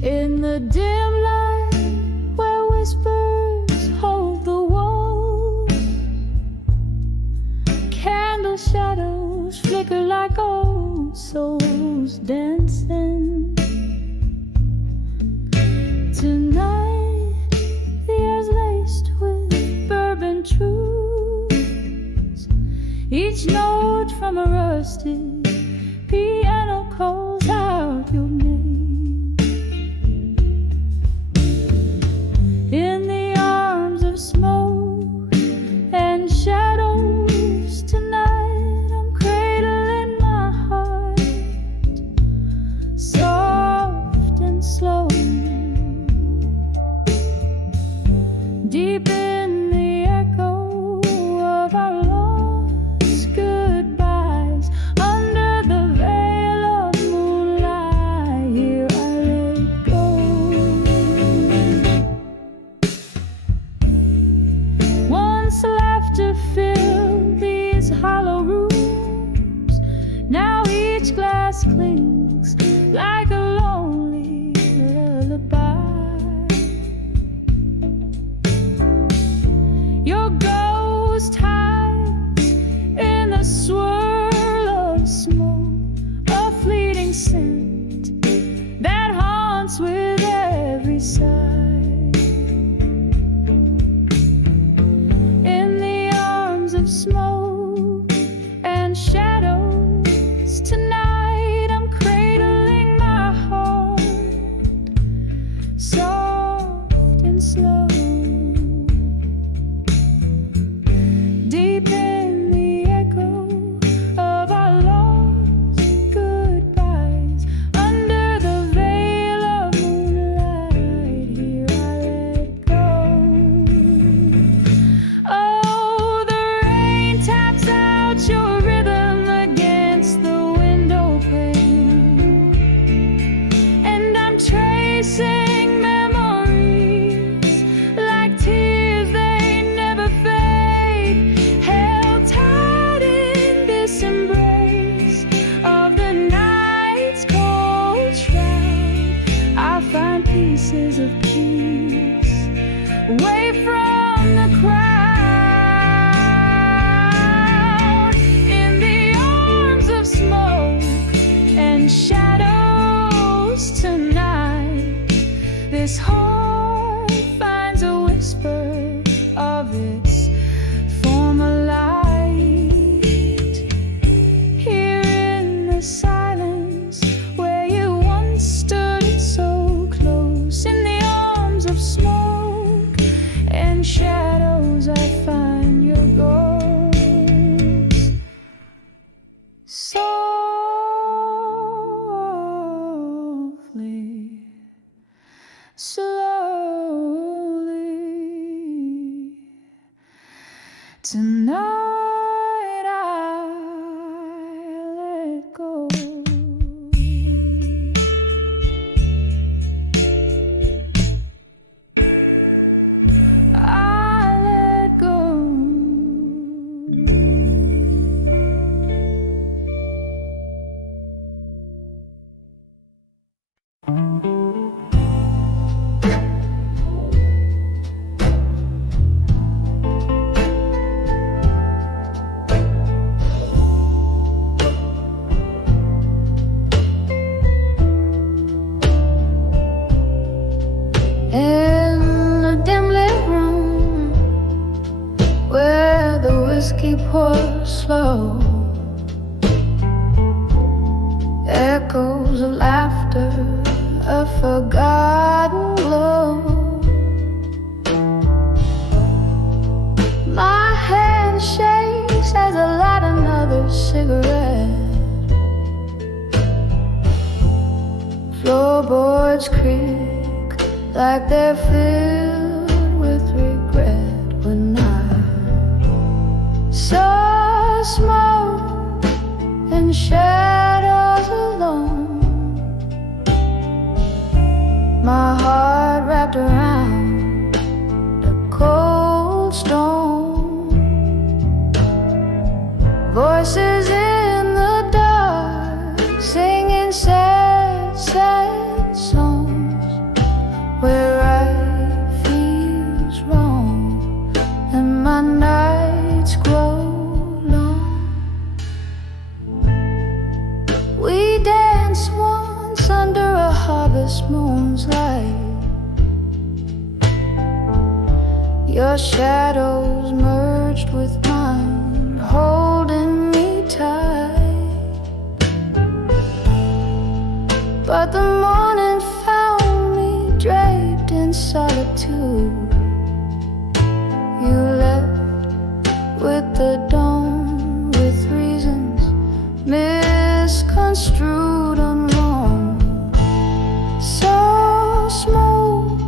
In the dim light where whispers hold the walls, candle shadows flicker like old souls dancing. Tonight the air's laced with bourbon truths, each note from a rusted piano calls out your name. In the arms of smoke and shadows tonight, I'm cradling my heart, soft and slow. Deep in the echo of our lost goodbyes, under the veil of moonlight, here I let go. Once laughter filled these hollow rooms, now each glass clings like a lonely lullaby. Your ghost hides in the swirl of smoke, a fleeting scent that haunts with every sigh. In the arms of smoke and shadows tonight, I'm cradling my heart, oasis of peace, away from the crowd, in the arms of smoke and shadows tonight. This heart finds a whisper of its former light, here in the silence where you once stood so close. In the arms of smoke and shadows I find your ghost. Softly, slowly, tonight I let go. I let go. In a dim lit room where the whiskey pours slow, echoes of laughter, a forgotten glow. My hand shakes as I light another cigarette. Floorboards creak like they're filled with regret. When I saw smoke and shadows alone, my heart wrapped around the cold stone. Voices in the dark singing sad, sad songs, where right feels wrong and my nights grow long. We danced once under a harvest moon's light. Your shadows merged with mine, holding me tight. But the morning found me draped in solitude. You left with the dawn, with reasons misconstrued and wrong. So smoke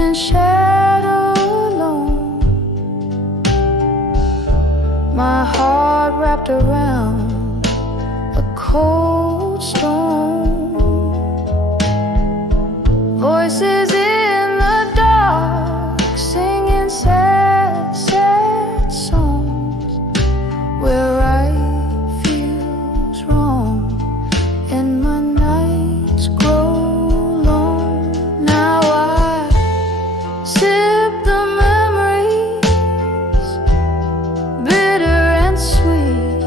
and shadow alone, my heart wrapped around a cold stone. Voices in the dark singing sad, sad songs, where right feels wrong and my nights grow long. Now I sip the memories, bitter and sweet.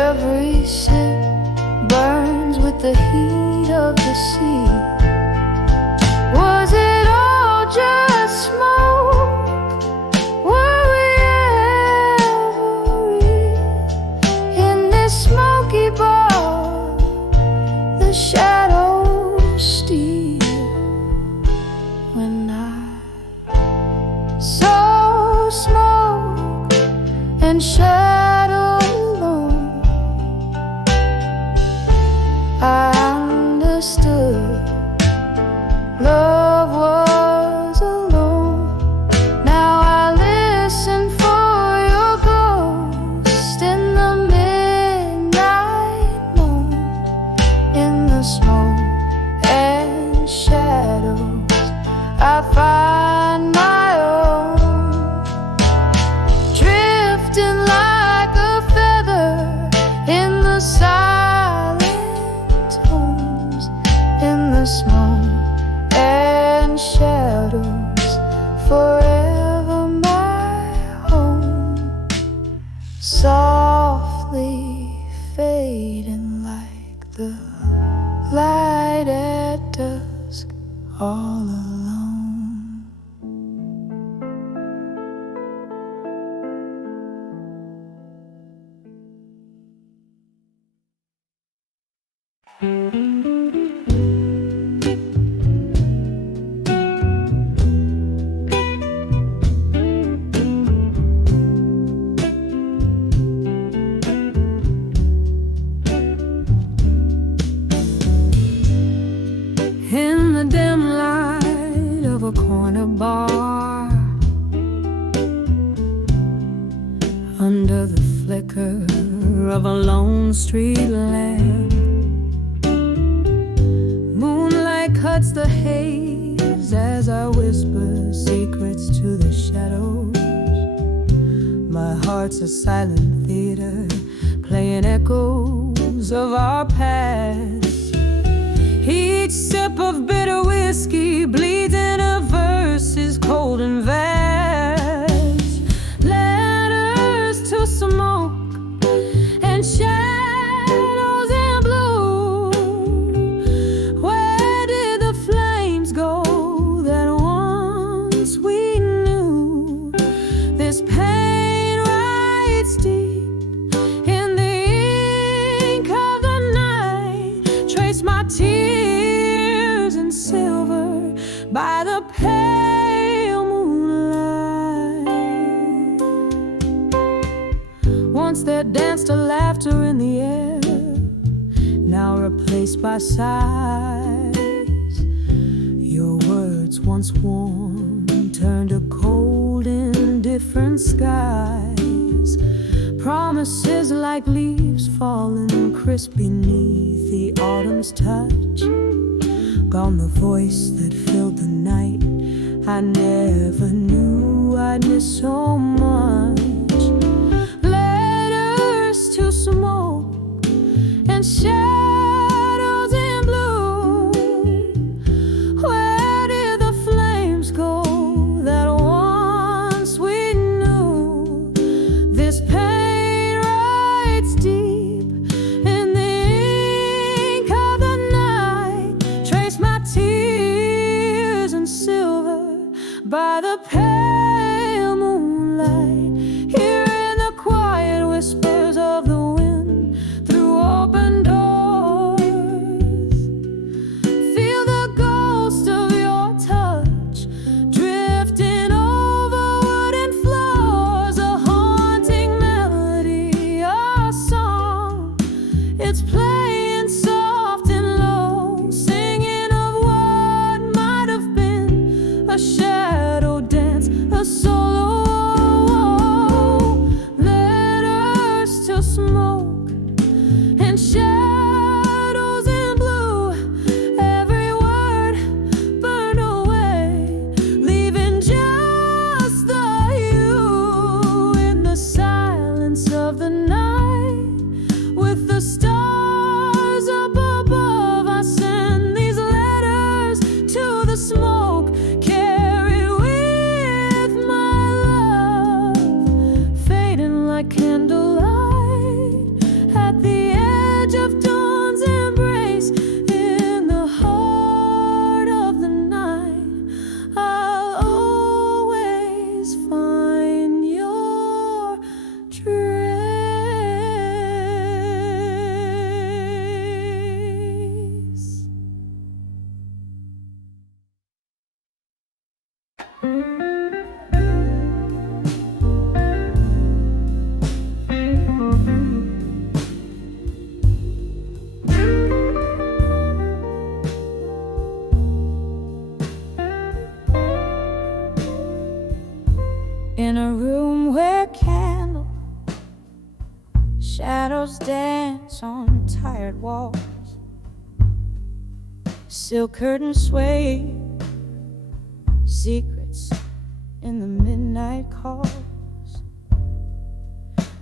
Every sip burns with the heat of the sea. Was it all just smoke? Were we ever real? In this smoky bar, the shadows steal. When I saw smoke and shadow alone, I understood love was alone. Now I listen for your ghost in the midnight moon, in the smoke and shadows I find my own, drifting like a feather in the silent tones, in the smoke and shadows, forever my home, softly fading like the light at dusk, all alone. In the dim light of a corner bar, under the flicker of a lone street lamp, moonlight cuts the haze as I whisper secrets to the shadows. My heart's a silent theater, playing echoes of our past. Each sip of bitter whiskey bleeds in a verses cold and vast. Letters to smoke and shadows in blue. Where did the flames go that once we knew? This pain writes deep in the ink of the night. Trace my tears in silver by the pale moonlight. Once there danced a laughter in the air, now replaced by sighs. Your words once warm turned to cold, indifferent skies. Promises like leaves falling crisp beneath the autumn's touch. Gone the voice that filled the night. I never knew I'd miss so much. Letters to smoke and shadows in blue. Where did the flames go that once we knew? This pain writes deep in the ink of the night. Trace my tears in silver by the pale moonlight. Hearing the quiet whispers of the wind through open doors. Feel the ghost of your touch drifting over wooden floors. A haunting melody, a song. It's playing soft and low, singing of what might have been a shadow dance, a solo. Letters to smoke and shadows in blue. Every word burned away, leaving just the you in the silence of the night. With the stars up above, I send these letters to the smoke, carried with my love, fading like candlelight at the edge of dawn's embrace. In the heart of the night, I'll always find your trace. In a room where candle shadows dance on tired walls, silk curtains sway, secrets in the midnight calls.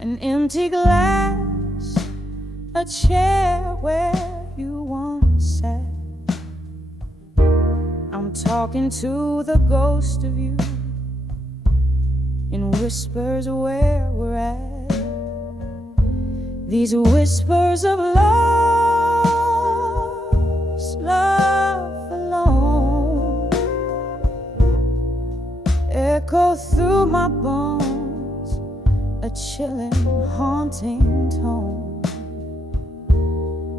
An empty glass, a chair where you once sat, I'm talking to the ghost of you in whispers where we're at. These whispers of lost love alone echo through my bones, a chilling, haunting tone.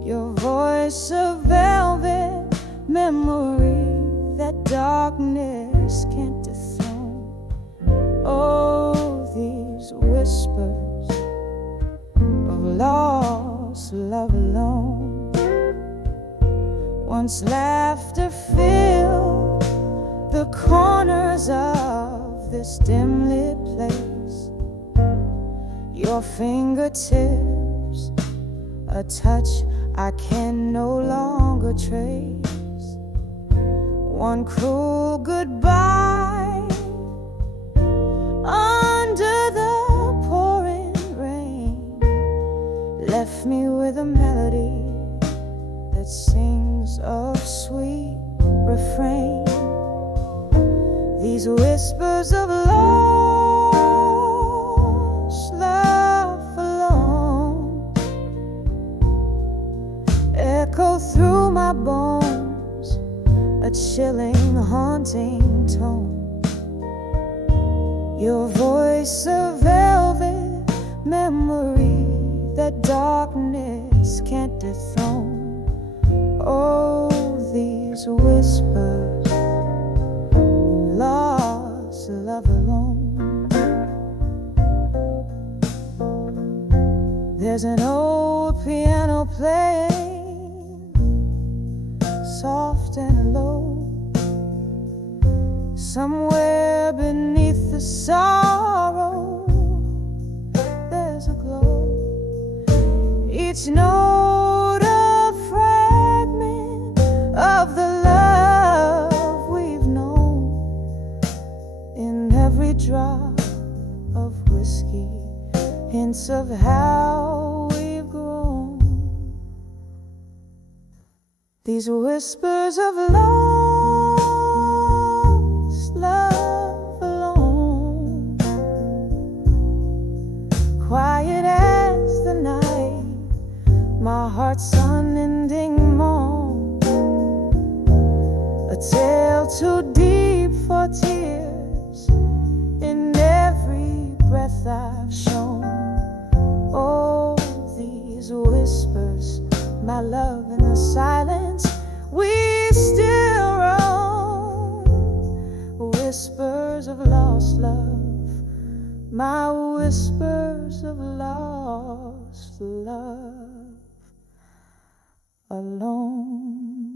Your voice a velvet memory that darkness can't dethrone. Oh, these whispers of lost love alone. Once laughter filled the corners of this dim-lit place. Your fingertips, a touch I can no longer trace. One cruel goodbye under the pouring rain left me with a melody that sings a sweet refrain. These whispers of lost love alone echo through my bones, a chilling, haunting tone. Your voice a velvet memory that darkness can't dethrone. Oh, these whispers, lost love alone. There's an old piano playing, soft and low, somewhere beneath the sorrow. There's a glow. Each note a fragment of the love we've known. In every drop of whiskey, hints of how we've grown. These whispers of lost love alone, quiet as the night, my heart's unending moan, a tale too deep for tears in every breath I've shown. Oh, these whispers, my love, in the silence we still roam. Whispers of lost love, my whispers of lost love alone.